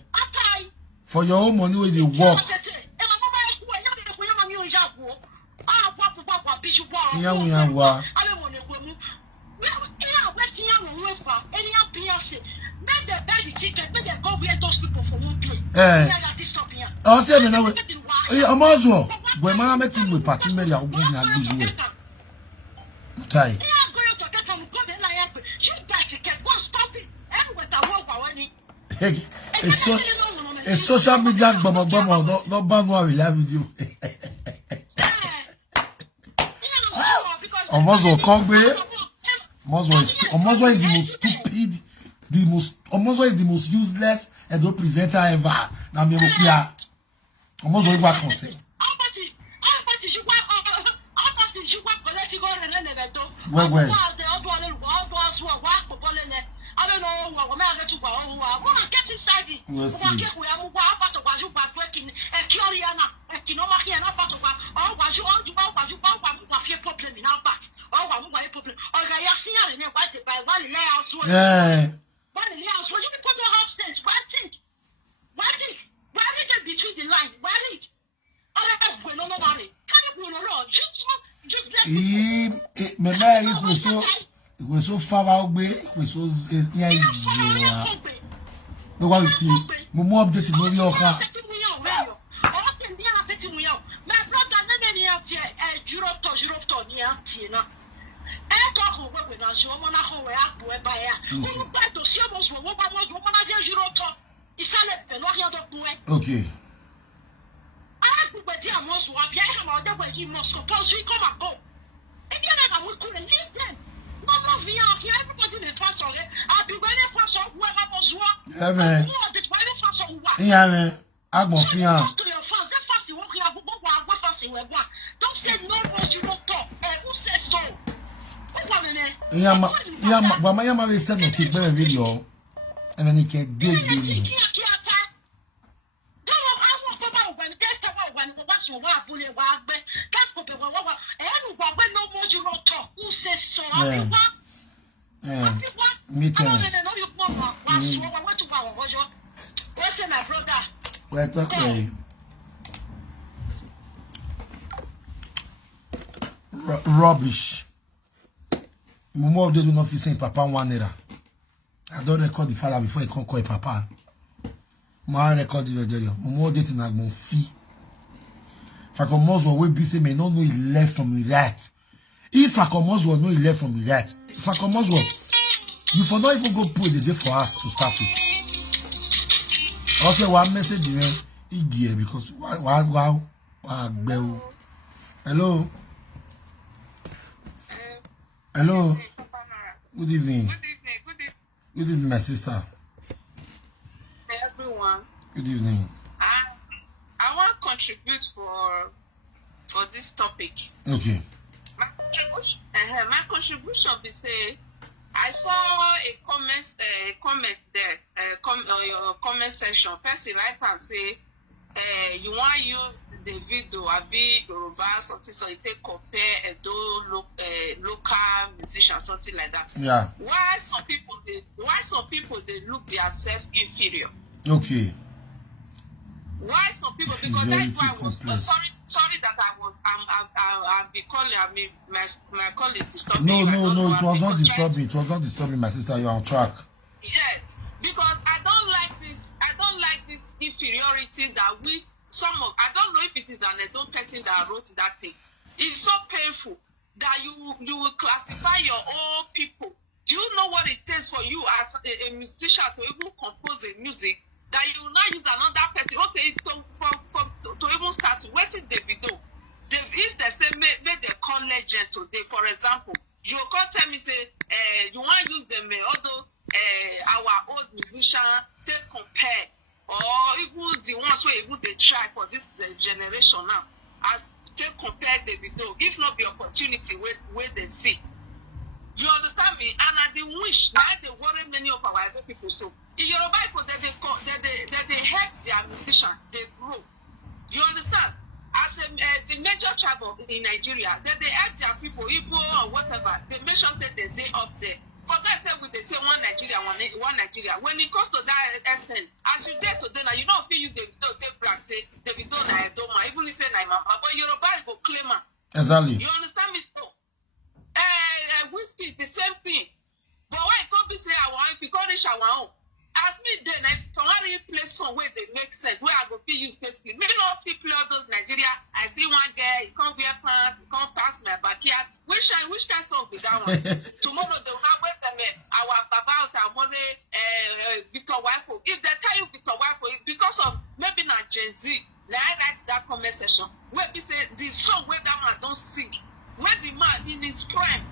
For your own money with the work. I say me now. Amazo. When man met him with party media, I'll go na do you. Tai. It's social media gbọmọgbọmọ no ban no we live video. Omozo Kongbe. Omozo is the most stupid, Omozo is the most useless Edo presenter ever. Na me bia. Omozo igba kan se. Where? I don't know what I'm going to go. I'm getting excited. We'll see. Yeah. It was so far away. It was so yeah. No one see. More updated no your car. Okay. Yeah, man. Yeah, man. I'm going to don't say no words you don't talk. Who says so? Yeah, but my mother said no take my video. And then he can dig me. Who says so? Yeah. Me too. My brother. Where talk way? Rubbish. More of them do not feel saying Papa 1 naira. I don't record the father before he can't call Papa. I record the video. More dating na mon fee. If I come Moswo we be say me no know he left from the right. If I come Moswo know he left from the right. If I come Moswo, you for not even go put the day for us to start with. Also one message here Igie because wow hello. Hello. Good evening. Good evening, my sister. Everyone. Good evening. I want to contribute for this topic. Okay. My contribution be say I saw a comment there, your comment section. Person right and say, you want to use the video, Abi Yoruba something, so you take compare local musician, something like that. Yeah. Why some people they look themselves inferior? Okay. Why some people? Because that's why I was sorry that I'll be calling. I mean, my colleague disturbed me. No. It was not disturbing. It was not disturbing, my sister. You're on track. Yes, because I don't like this. I don't like this inferiority that with some of. I don't know if it is an adult person that wrote that thing. It's so painful that you will classify your own people. Do you know what it takes for you as a musician to even compose a music? That you will not use another person. Okay, to even start waiting the video. If they say make the call legend today, for example, you can't tell me say you want to use them although our old musician they compare or even the ones where even they try for this generation now as they compare the video. If not the opportunity where they see. You understand me? And I did wish now they worry many of our other people. So in Yoruba people that they help their musician, they grow. You understand? As the major tribe in Nigeria, that they help their people, Igbo or whatever, the nation said that they up there. For God said they say one Nigeria. When it comes to that extent, as you get today now, you don't feel you they black say they don't na Edoma, even if say na Mama, but Yoruba go claim. Exactly. You understand me? So, whiskey, the same thing. But when it comes to say if you can't reach our own, ask me then if I want to play song where they make sense, where I go be use basically. Maybe not people all those Nigeria. I see one guy, he can't wear pants, he can't pass my backyard. Which kind of song be that one? Tomorrow they will not wait them our babas our money Victor Wifo. If they tell you Victor Wifo, because of maybe not Gen Z, like I write that comment section where we say the song where that man don't sing. When the man in his prime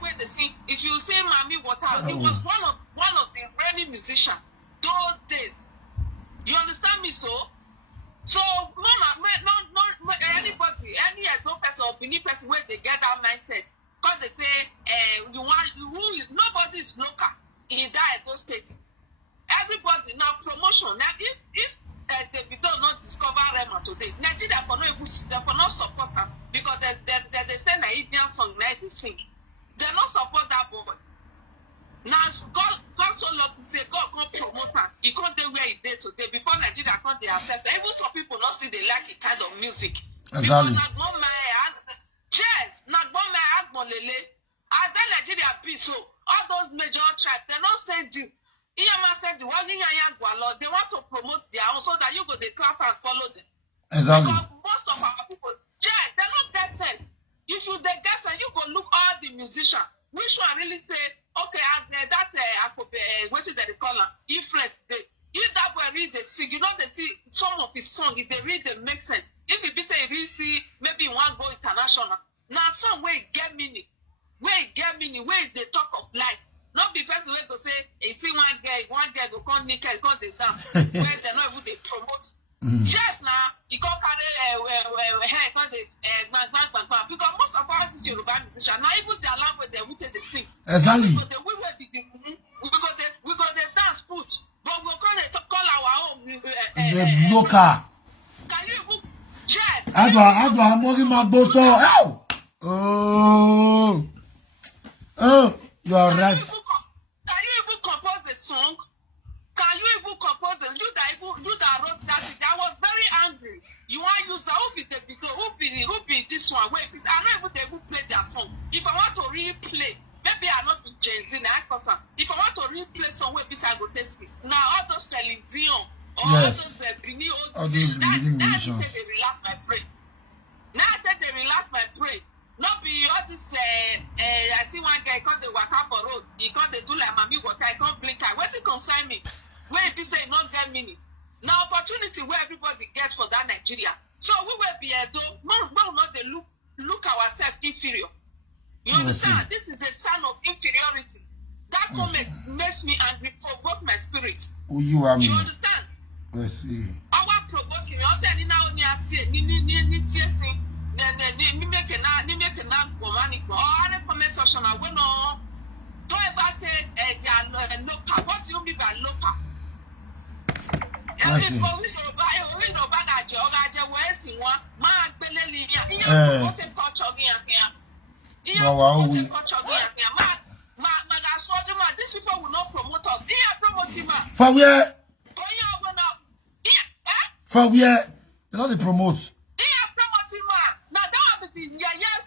where they sing, if you say Mami Water, he was one of the reigning musicians those days. You understand me? So no anybody, any adult person or any person where they get that mindset, because they say nobody is local in that those states. Everybody now promotion. Now if they don't not discover Rema today, Nigeria for not support them because they say na Indian song like they sing. They not support that boy. Now God so lucky say God can't promote him. He can't do where he did today. Before Nigeria can't they accept. Even some people not see they like a kind of music. Exactly. As then Nigeria be so all those major tribes they not send you. They want to promote their own so that you go they clap and follow them. Exactly. Because most of our people, they don't get sense. If you they get sense, you go look all the musicians. Which one really say, okay, that's what is they call influence. If that boy read the sing, you know they see some of his song. If they read, they make sense. If it be say really see, maybe you want to go international. Now some way get meaning, where they talk of life. Not be person where go say, you see one guy go come naked, go they dance. Where they not even they promote. Yes, now you can't carry hair, because they because most of all these Yoruba musicians, not even their language, they will they sing. Exactly. We got the dance put, but we can't call our own the local. Can you even check? I'm working my bottle. Oh, you are right. Can you even compose a song? Can you even compose it? You that wrote that thing. I was very angry. You want to use who be this one? Wait, please. I'm not able to play their song. If I want to replay, maybe I'm not with Gen Z now. If I want to replay song, where I go test it. Now all those Celine Dion or yes. all those musicians. They relax my brain. Now I think they relax my brain. Not be all this. I see one guy come they walk out for road. He come they do like Mami Water. I can't blink eye. What's it concern me? Where if you say not get meaning. Now opportunity where everybody gets for that Nigeria. So we will be though. Not they look ourselves inferior. You understand? This is a sign of inferiority. That comment makes me angry, provoke my spirit. You understand? Yes. Our provoking. You also ni now ni ni make na woman ko or comment section I no don't ever say they are local. What do you mean by local? We no bag a job where see one man belly here culture here these people will not promote us. For where? For where? They not promote. Now that would be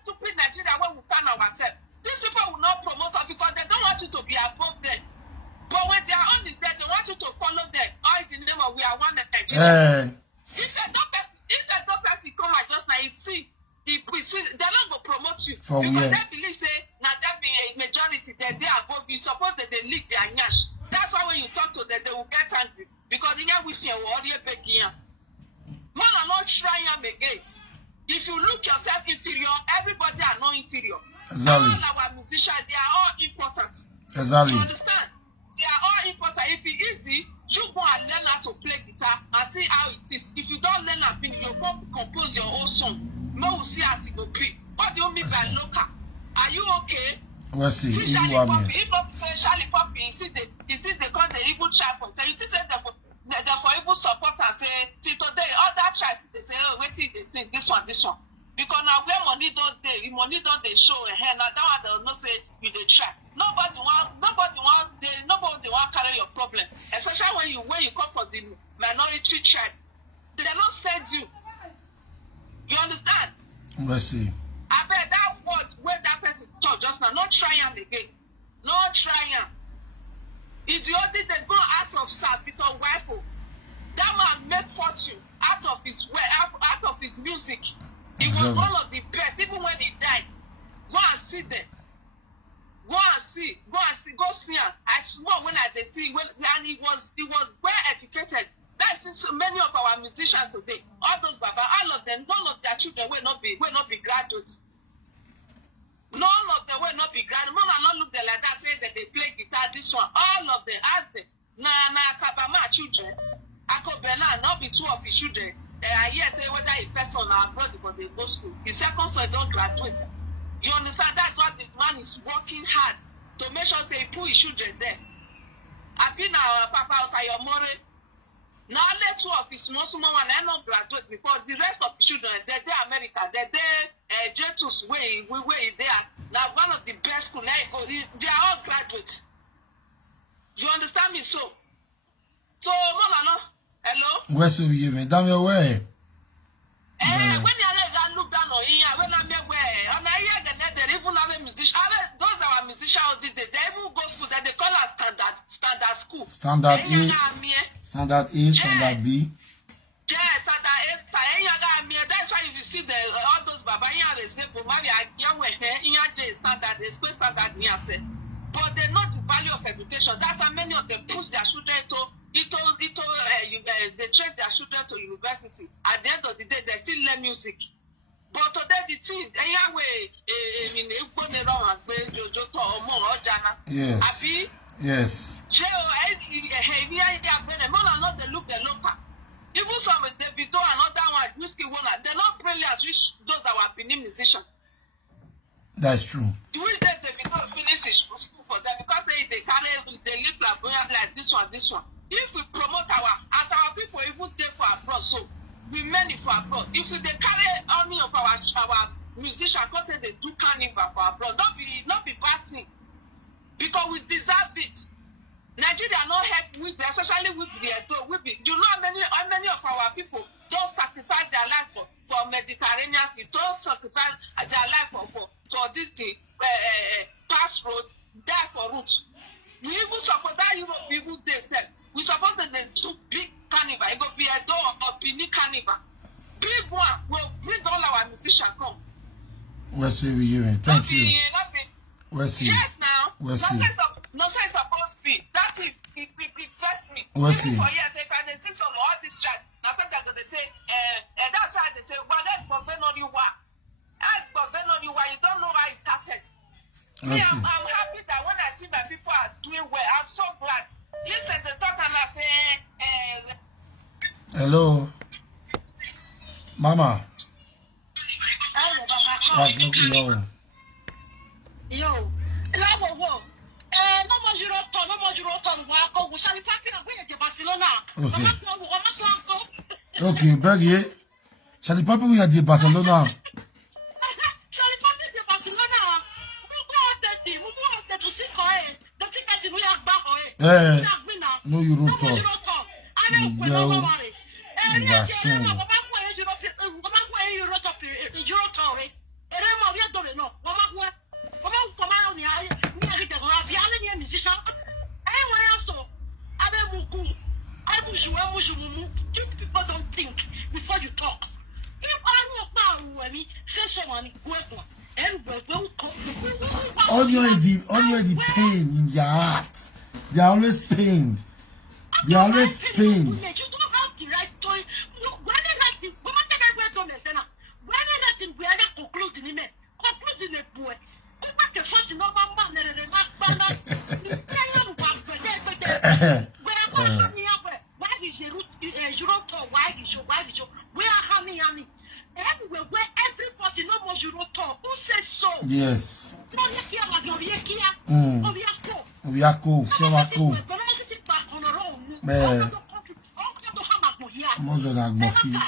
stupid Nigeria where we find ourselves. These people will not promote us because they don't want you to be above them. But when they are on this day, they want you to follow them. All is in the name of we are one Nigeria. If a dog person come and just now, they're not going to promote you. For because they believe say now that be a majority that they are above you. Suppose that they leak their nyash. That's why when you talk to them, they will get angry. Because they are with you or they beg you. Man are not trying again. If you look yourself inferior, everybody are not inferior. Exactly. All our musicians, they are all important. Exactly. You understand? They are all important. If it's easy, you go and learn how to play guitar and see how it is. If you don't learn how to you go compose your own song. No, will see as it will be. What do you mean by local? Are you okay? Let's see. If not say Charlie Poppy, you see they call the evil child from say you say they're for evil support and say till today all that child they say oh wait till they sing this one because now where money don't they show a hand now that one they not say you they try nobody want carry your problem especially when you come for the minority tribe they not send you understand. Let's see. I bet that word where that person talk just now not try him again not try him. If the other day go ask of South because wife, that man made fortune out of his music. It was one of the best. Even when he died, go and see them. Go see him. I swear when I see and he was well educated. That's so many of our musicians today. All those baba, all of them, none of their children will not be graduates. None of them will not be graduates. None are not look there like that, say that they play guitar, this one. All of them, ask them. Kabama children. Akobela, not be two of his children. I hear say whether he first son or abroad, but they go school. His second son don't graduate. You understand? That's what the man is working hard to make sure say he put his children there. I've been Papa Osayomore. Now let two of his small one and not graduate before the rest of the children they're America, they're Jetus way there. Now one of the best school they are all graduates. You understand me? So Mama, hello? Where's you madam your way? When you look down on here, when I'm aware, and I hear that even have a musician, those are our musicians did they even go school that they call us standard school. Standard A. Standard A, standard B. Yeah, standard A, that's why if you see all those baba they say, standard but they know the value of education. That's how many of them push their children they train their children to university. At the end of the day, they still learn music. But today the thing, yes. Yes. They look the local. Even some they be doing another one, whiskey one, they're not brilliant as which those that were Benin musicians. That's true. The way that they become finish school for them because they live like this one. If we promote as our people even there for abroad, so we many for abroad. If they carry any of our musicians, because they do carnival for abroad, not be bad thing. Because we deserve it. Nigeria not help with, especially with the Edo. You know how many of our people don't sacrifice their life for Mediterranean Sea, don't sacrifice their life for this thing, pass road, die for route. We even support that Europe people themselves. We support that they do big carnival. It will be a door or Benin carnival. Big one will bring all our musicians come. We'll see with you. Thank you. We'll see. Yes, now. We'll see. No sense supposed to be. That it first me. We'll see. For years, if I see some all this chat, now sometimes they say, that's why they say, well, let's prevent on you what. You don't know why it started. Me, I'm happy that when I see my people are doing well, I'm so glad. Listen, they talk and I say, hello, Mama. Yo. No more Barcelona. Okay, Bergie. Shall the Papa we at the Barcelona? No Europe talk. People don't think before you talk. If I say someone only the pain in their heart. They are always pain. They are always pain. You don't have the right to yes. We are cool. Man. Most of that muffin.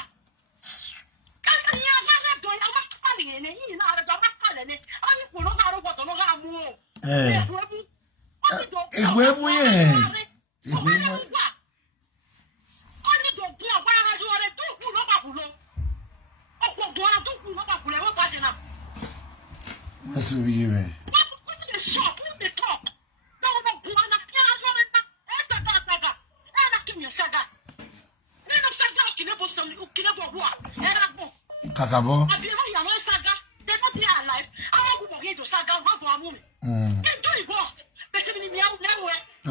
That's what we man. Kakabo.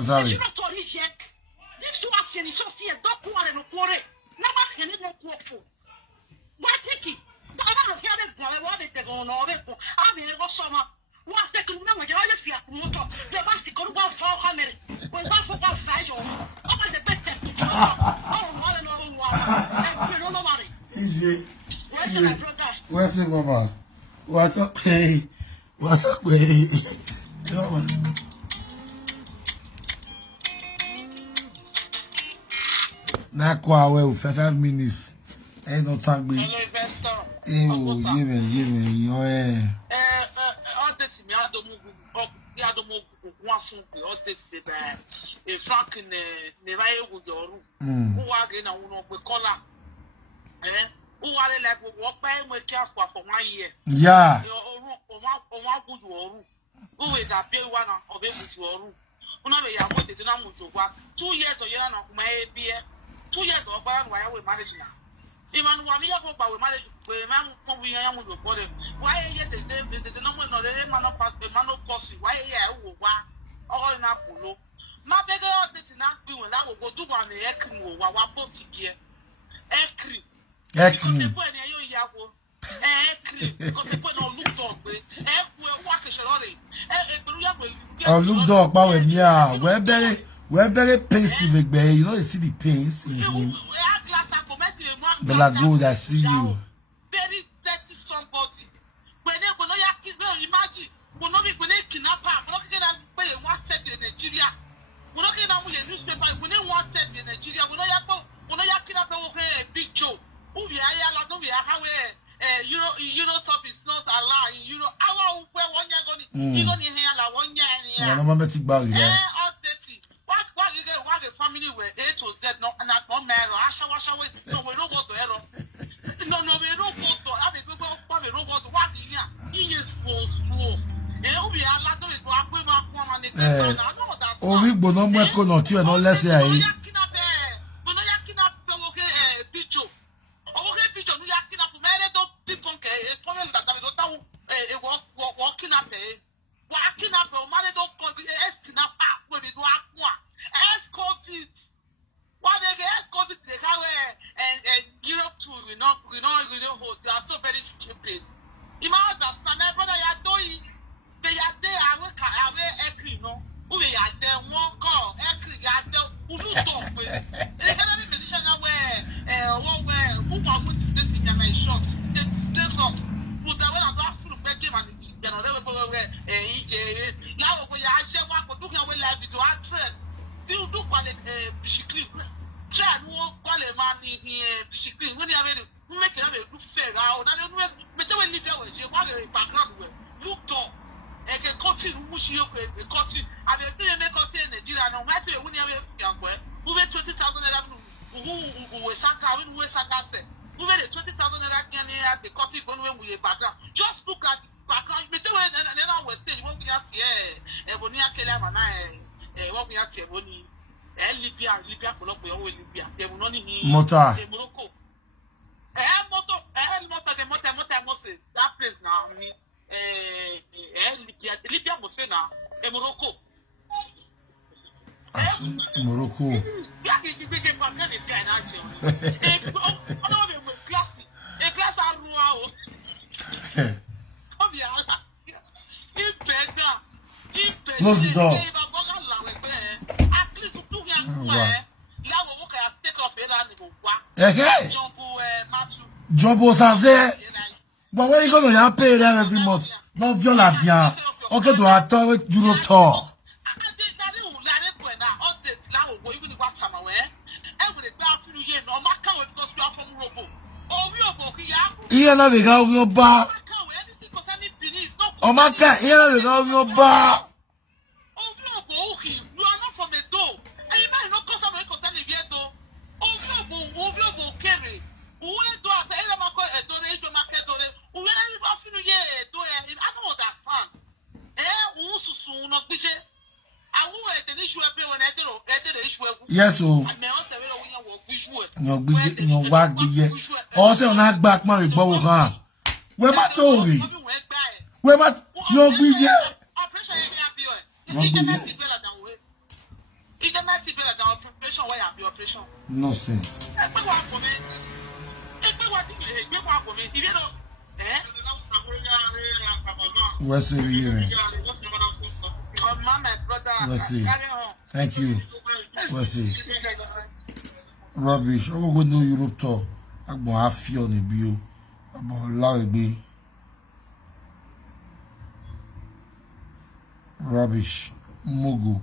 Sorry. Where's it, Mama? What's up, hey? What's up, hey? Come on. Now, 5 minutes. Ain't no time, baby. Hello, investor. Give me. Oh, yeah. All this, me, I don't move. One soon, all this, the Frank in the Raya with your room. Who are going to call up? Who are like walk by and care for 1 year? Yeah. One good room. Who is that pay one of it with your room? Whenever you are going to work 2 years or year of my beer, 2 years of why we manage now. Even 1 year ago, we manage with man from we are with your body. Why yet the number of the man of the man of course? Why, yeah, all in Apollo. My beggar, this is not doing that will go do on the Ekri, while both here. Ekri. Because the point you yabo. Ekri. Because the point of look dog. What is your look dog, but yeah, we're very pensive, baby. You know, you see the pains in him. But like good, I see you. Very dirty somebody. When you imagine, when you kidnap her, when you pay one set in Nigeria, when you get a newspaper, when you want set in Nigeria, when you kidnap a big joke, who we are how Euro top is not allowed. Euro, our where 1 year going, you don't hear like 1 year and yeah. No, I'm big bag there. What you get? What the family were A to Z, no, and not one man. No, we don't go to error. No, we don't go to. I mean, we don't go to what he is for slow. And we are not doing what we want to do. Oh, we will not work on you and all less. Now we are sharing what do we live video address. Do call it Bishikli. Try no call a man in Bishikli. When you are ready, we make it a good fair out. And then we don't leave your way. You want a background with look up. And can continue push you a country. And if you make us in Nigeria, no matter when you are who made 20,000 who was Saka, who was Saka. Who made a 20,000 at the country when we are background. Just look at background. But then I was saying, what we have here, Ebonia Kelam and I, what we have here, Libya, Colombia, Libya, they will not need Mota. Morocco. That place now, Libya must say now, Morocco. Morocco. Close the door. Jumbo Saze. But when you go to pay them every month, not viola. Okay, to a tour with Europe tour. Here na we go your bar. Oh my God, here we go your bar. Yes, oh. No work be here. Also, not back my bow. Where my Tory? Where my no be here? No sense. Where's the hearing? Let's see. Thank you. Let's see. Rubbish. I'm going to go Europe tour. I'm going to have fear on the bill. I'm going to allow it be. Rubbish. Mogo.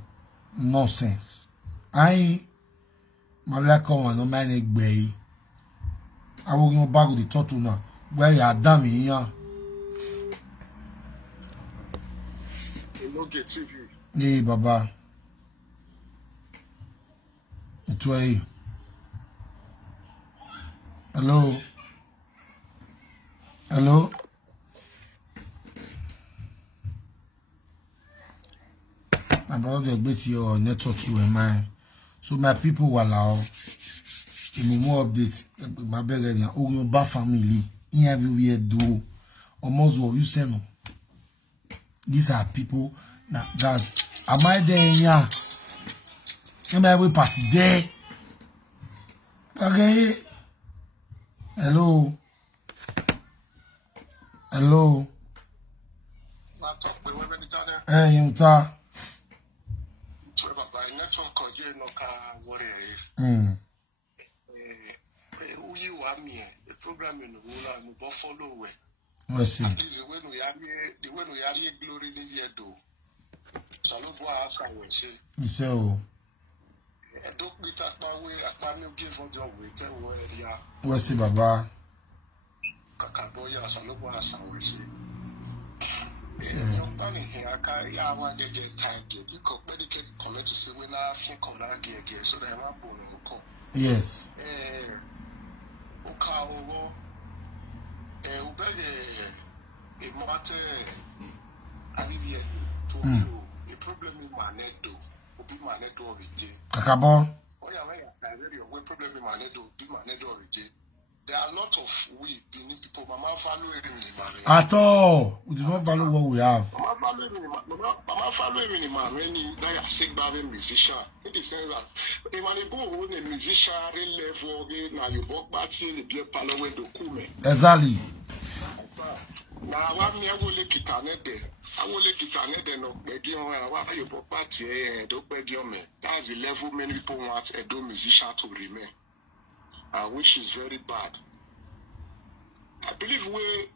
Nonsense. I Malaka no man egg bay. I will go back with the turtle now. Where you are damn here. Hey, Baba. It's way. Hello. Hello. My brother, they beat your network you and mine. So my people were loud. In more update, my beggar, your bad family. In everywhere do. Almost what you say no. These are people. Now, guys, am I there? Yeah. Am I with party there? Okay. Hello. Hello. Hey, you ta. Let's see. You say, oh. Let's see, Baba. Yes. Kakabo. There are a lot of we Benin people. Mama value it. At all. We do not value what we have. Mama value it. When you die a sick baby musician, in the sense that when you go on a musician level, now you walk back to the beer parlor with the kume. Exactly. Now what me I will let it on it. I will let it on it. No, begging on what you walk back to don't beg your man. That's the level many people want a do musician to remain. Which is very bad. I believe we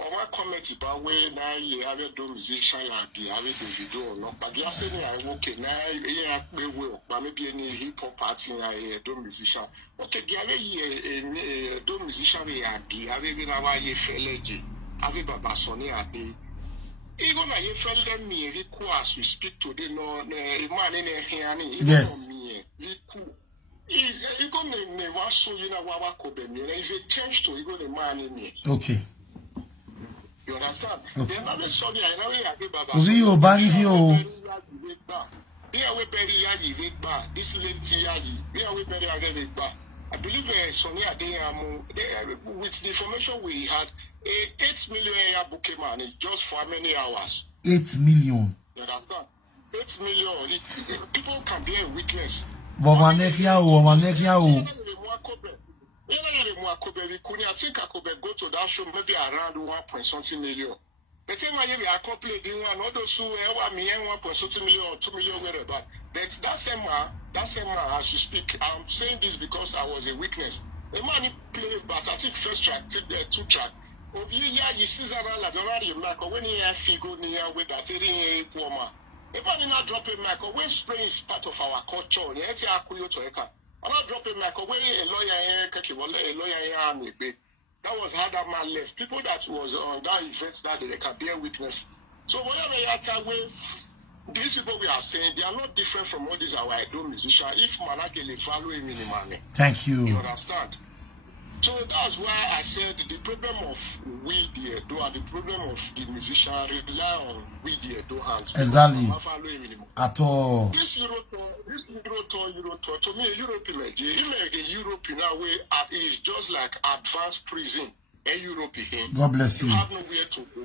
on my comment about where now you have a musician like you have a video or not, but you are saying I okay now you will, but maybe any hip hop party I do musician. Okay, you do musician like you have a now you feel have a babasoni at the even I felt me request we speak to the no man in a hand. Yes. Is going to watch you know what is a change to you going to man in me. Okay. You understand? Okay. Then sorry, I know you Baba. Rio Banjo. Here we bury Yayi Big this lady Yayi. Here we bury Yayi Big I believe Sonia with the information we had, 8 million bouquet money just for how many hours? 8 million. You understand? 8 million. People can be a weakness. I think I could go to that show maybe around 1.something million. The thing I accomplished doing one, all those who are me 1.something million or 2 million whatever. But that same man, as you speak, I'm saying this because I was a witness. The man played, but I think first track, take the 2 track. Of you see that I don't know when you have figure near with that woman. If I did not drop a mic, when spray is part of our culture, I'm not dropping a mic, when a lawyer here, that was how that man left. People that was on that event that they can bear witness. So whatever you have to wait, these people we are saying, they are not different from all these our idol musicians. If Managele value him in money. Thank you. You understand? So that's why I said the problem of we the Edo and the problem of the musician rely on we the Edo hands. Exactly. At all. This Euro tour, to me, European Europe in a way is just like advanced prison. A European. God bless you. You have nowhere to go.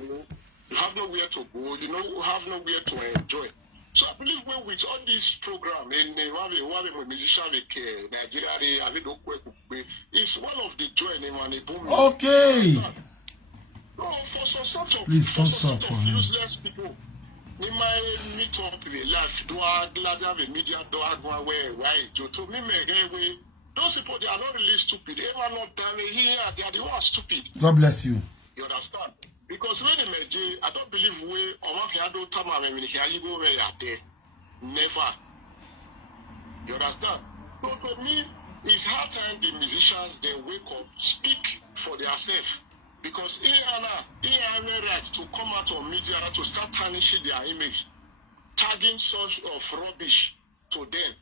You have nowhere to go. You have nowhere to enjoy. So I believe with all this program, and one musician like Nigeria, it's one of the joy. Okay. No, for some sort of, please don't stop for me. Useless people. They might meet up with life. Do I glad have a media? Do I go away? Why? To me, those people they are not really stupid. They are not done here. They are the ones stupid. God bless you. You understand? Because when I don't believe we or time when you go where you are there. Never. You understand? So for me, it's hard time the musicians they wake up, speak for themselves. Because they have a right to come out on media to start tarnishing their image, tagging such of rubbish to them.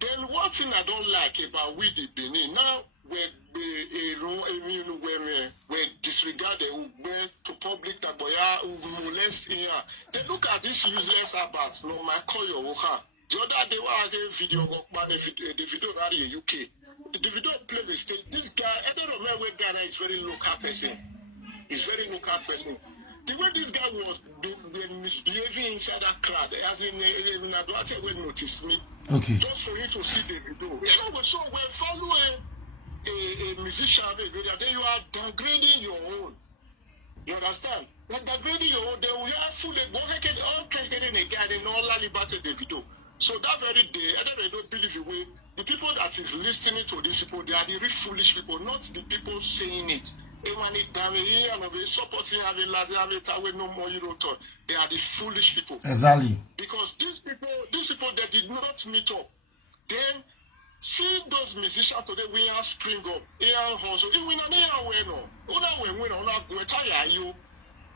Then one thing I don't like about we the Benin now we disregard to public that boy molest here. They look at this useless abats. No, my call your woha. The other day I had video the video out in UK. The video play the stage. This guy, I don't know where Ghana is very local person. He's very local person. The way this guy was misbehaving inside that crowd, as in Adwate will notice me. Okay. Just for you to see the video. You know, so when follow a musician, then you are downgrading your own. You understand? Like downgrading your own, they will have full all taken again and all liberty the video. So that very day, I don't believe you will. The people that is listening to these people, they are the really foolish people, not the people saying it. They want it down here and they supporting having no more Euro tour. They are the foolish people. Exactly. Because these people that did not meet up, then see those musicians today we are spring up.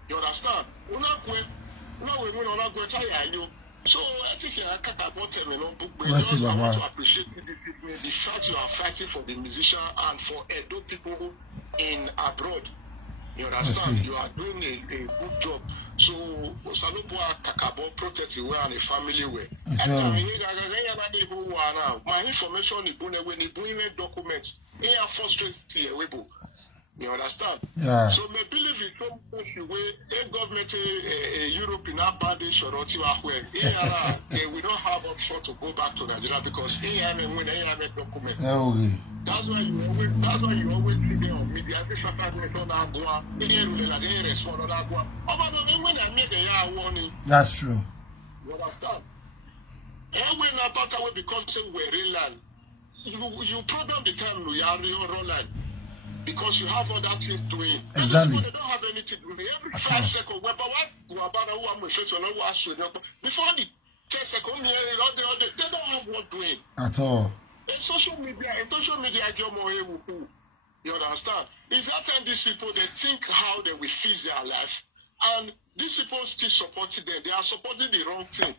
You understand? So I think I can't about them, but I want to appreciate the fact you are fighting for the musician and for Edo people in abroad. You understand? You are doing a good job. So Salopua Kakabo protect you and the family way. My information is when you bring a document, you are frustrated. You understand? Yeah. So me believe it some push the way a government Europe in our body Shoroti they will not have option to go back to Nigeria because when they have a document. Okay. That's why you always see on media every Saturday on Agua, they respond on Agua. When I made the warning. That's true. You understand? When about away because we're real land. You program the time you are real land. because you have other things doing. Exactly. They don't have anything doing. Every 5 seconds, before the 10 seconds, they don't have what doing. At all. In social media, you understand? Is that time these people, they think how they will fix their life, and these people still supporting them. They are supporting the wrong thing.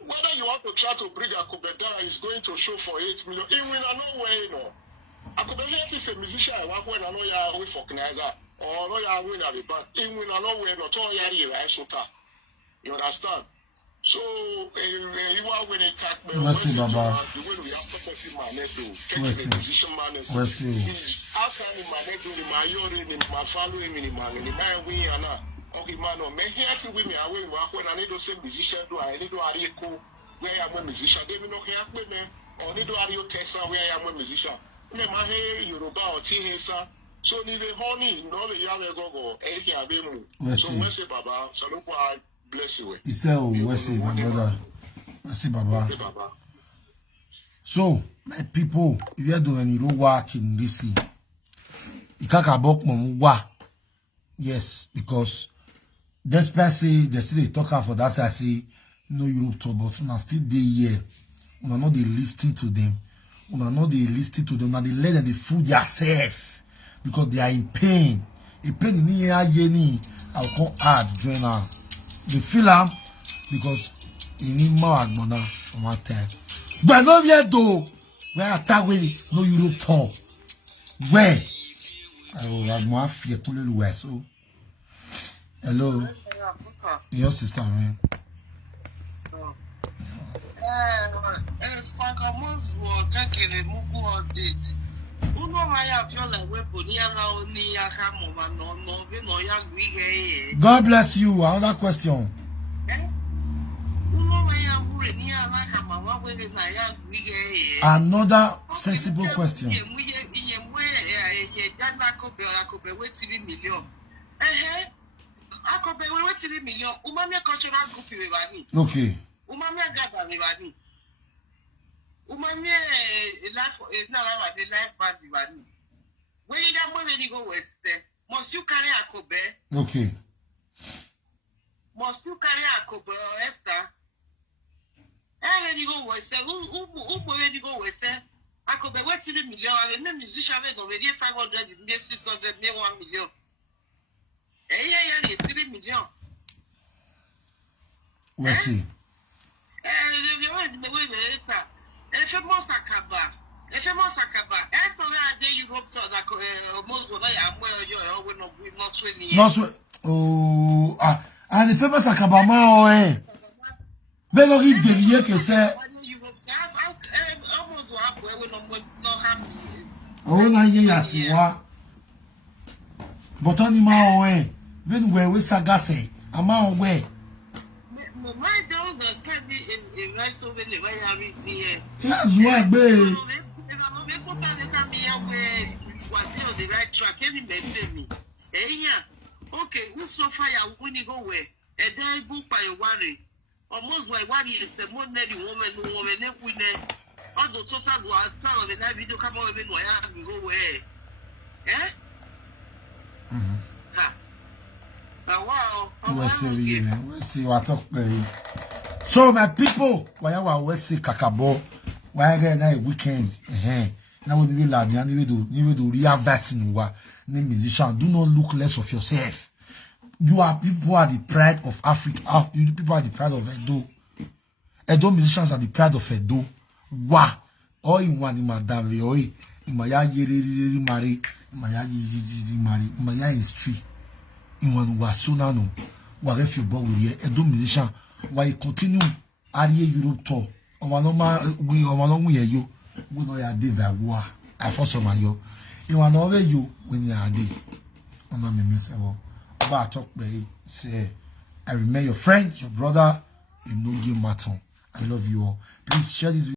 Whether you want to try to bring Akube down, is going to show for 8 million. He will not way, you know. Akube is a musician. I want when I know you are away for Knaza, or no you are winning at the back. He will not way, not all you understand? So, you are winning tag. Let's see, Baba. The way we have supporting my nephew, Let's see. musician man. Let's see. How can my nephew, my yoring, my following, my win, and okay, man, may here to women away when I need to say musician, do I need to Arico where I am a musician? They will not help me, or need to Ario Tessa where I am a musician. My hair, Yoruba or Tinesa. So, leave a honey, no, the young go, so, let's say, Baba, so look why. Bless you. He said, oh, let's see, my brother. Let's see, Baba. So, my people, if you are doing any work in this sea, you can't about wa. Yes, because despite say they still talking for that, I say no Europe tour, but we are still there here. We are not they listening to them. We are not they listening to them. Now they let them food yourself because they are in pain. In pain in here, I'll come hard join her. They feel them because he need more money on my time. But no yet though. Where attack with no Europe tour. Where? I will have more fear to the west. So, hello. Your sister, man. God bless you. Another question. Another sensible question. Okay. When you go west, must you carry a Kobe? Okay. Must you carry a Kobe or Esther? And when you go west, when you go west, I could be waiting $1 million. And the musician made already 500, 600, 1 million. Yeah, 3 million. We'll see. Oh, and the famous Akabama, eh? Very derrière que c'est. Oh, na ye si wa. But on ma eh. When we sagase, ama we. My don't understand in right so many way I see. Yes, what be? The right track, any me. Okay, who's so fire when you go where? A day book by a worry. Almost by 1 year is the more than woman, all the total was town and that video come over in where I go where. Eh? Wow. We'll see what talk. So, my people, why we see Kakabo, why a weekend? Now we need to reverse the musician. Do not look less of yourself. You are people are the pride of Africa. You people are the pride of Edo. Edo musicians are the pride of Edo. Wah! Oh, in one in Madame Leoi, in my yeri marry, my in street. In one was Sunano, what if you born with here? Edo musician, why you continue Arie Europe tour? Or one of we or one of you, we know your diva war. I force on my yo. You want over you when you are there. I'm not miserable. About talk by say, I remain your friend, your brother, Enogie Wahala. I love you all. Please share this video.